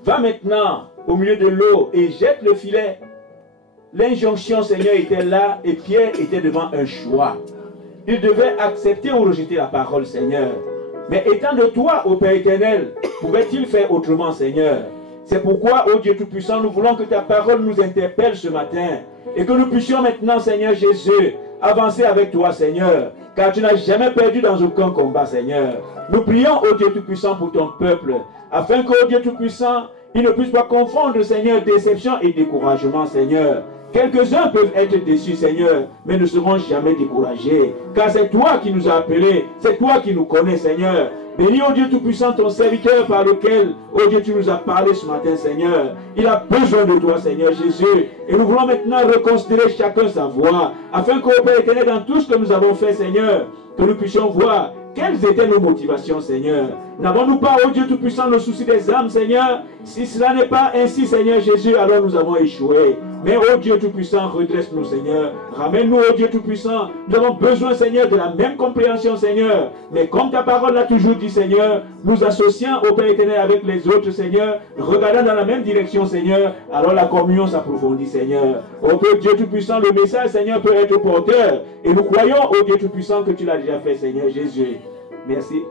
va maintenant au milieu de l'eau et jette le filet, l'injonction, Seigneur, était là et Pierre était devant un choix. Il devait accepter ou rejeter la parole, Seigneur. Mais étant de toi, ô Père éternel, pouvait-il faire autrement, Seigneur? C'est pourquoi, ô Dieu Tout-Puissant, nous voulons que ta parole nous interpelle ce matin et que nous puissions maintenant, Seigneur Jésus, avancer avec toi, Seigneur, car tu n'as jamais perdu dans aucun combat, Seigneur. Nous prions, ô Dieu Tout-Puissant, pour ton peuple, afin qu'au Dieu Tout-Puissant, il ne puisse pas confondre, Seigneur, déception et découragement, Seigneur. Quelques-uns peuvent être déçus, Seigneur, mais ne seront jamais découragés. Car c'est toi qui nous as appelés, c'est toi qui nous connais, Seigneur. Bénis, ô Dieu Tout-Puissant, ton serviteur par lequel, ô Dieu, tu nous as parlé ce matin, Seigneur. Il a besoin de toi, Seigneur Jésus. Et nous voulons maintenant reconsidérer chacun sa voix, afin qu'au Père éternel, dans tout ce que nous avons fait, Seigneur, que nous puissions voir quelles étaient nos motivations, Seigneur. N'avons-nous pas, ô Dieu Tout-Puissant, le souci des âmes, Seigneur? Si cela n'est pas ainsi, Seigneur Jésus, alors nous avons échoué. Mais, ô Dieu Tout-Puissant, redresse-nous, Seigneur. Ramène-nous, ô Dieu Tout-Puissant. Nous avons besoin, Seigneur, de la même compréhension, Seigneur. Mais comme ta parole l'a toujours dit, Seigneur, nous associant au Père éternel avec les autres, Seigneur, regardant dans la même direction, Seigneur, alors la communion s'approfondit, Seigneur. Ô Père Dieu Tout-Puissant, le message, Seigneur, peut être porteur. Et nous croyons, ô Dieu Tout-Puissant, que tu l'as déjà fait, Seigneur Jésus. Merci,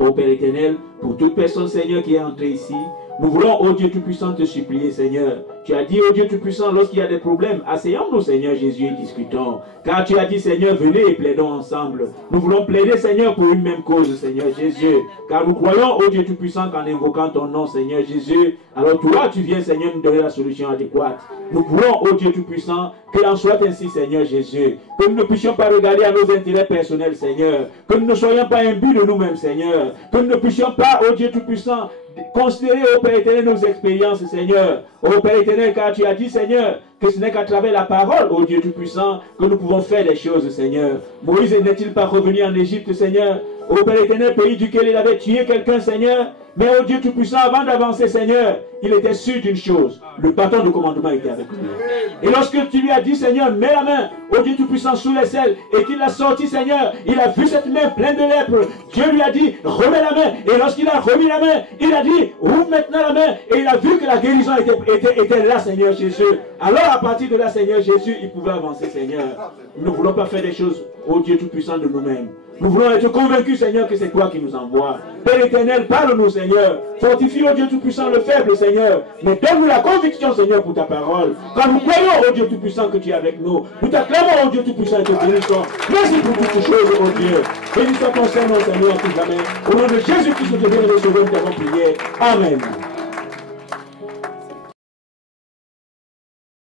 ô Père éternel, pour toute personne, Seigneur, qui est entrée ici. Nous voulons, ô Dieu Tout-Puissant, te supplier, Seigneur. Tu as dit, ô Dieu Tout-Puissant, lorsqu'il y a des problèmes, asseyons-nous, Seigneur Jésus, et discutons. Car tu as dit, Seigneur, venez et plaidons ensemble. Nous voulons plaider, Seigneur, pour une même cause, Seigneur Jésus. Car nous croyons, ô Dieu Tout-Puissant, qu'en invoquant ton nom, Seigneur Jésus, alors toi, tu viens, Seigneur, nous donner la solution adéquate. Nous voulons, ô Dieu Tout-Puissant, qu'il en soit ainsi, Seigneur Jésus. Que nous ne puissions pas regarder à nos intérêts personnels, Seigneur. Que nous ne soyons pas imbus de nous-mêmes, Seigneur. Que nous ne puissions pas, ô Dieu Tout-Puissant, considérer, ô Père éternel, nos expériences, Seigneur. Ô Père éternel, car tu as dit, Seigneur, que ce n'est qu'à travers la parole, ô Dieu Tout-Puissant, que nous pouvons faire des choses, Seigneur. Moïse n'est-il pas revenu en Égypte, Seigneur, ô Père éternel, pays duquel il avait tué quelqu'un, Seigneur? Mais ô Dieu Tout-Puissant, avant d'avancer, Seigneur, il était sûr d'une chose, le bâton de commandement était avec lui. Et lorsque tu lui as dit, Seigneur, mets la main, ô Dieu Tout-Puissant, sous les selles, et qu'il l'a sorti, Seigneur, il a vu cette main pleine de lèpre. Dieu lui a dit, remets la main. Et lorsqu'il a remis la main, il a dit, ouvre maintenant la main. Et il a vu que la guérison était là, Seigneur Jésus. Alors, à partir de là, Seigneur Jésus, il pouvait avancer, Seigneur. Nous ne voulons pas faire des choses, ô Dieu Tout-Puissant, de nous-mêmes. Nous voulons être convaincus, Seigneur, que c'est toi qui nous envoies. Père éternel, parle-nous, Seigneur. Fortifie, ô Dieu Tout-Puissant, le faible, Seigneur. Mais donne-nous la conviction, Seigneur, pour ta parole. Quand nous croyons, ô Dieu Tout-Puissant, que tu es avec nous. Nous t'acclamons, ô Dieu Tout-Puissant, et te bénissons. Merci pour toutes ces choses, ô Dieu. Bénis soit ton Seigneur, Seigneur, tout jamais. Au nom de Jésus-Christ, nous te bénissons, nous t'avons prié. Amen.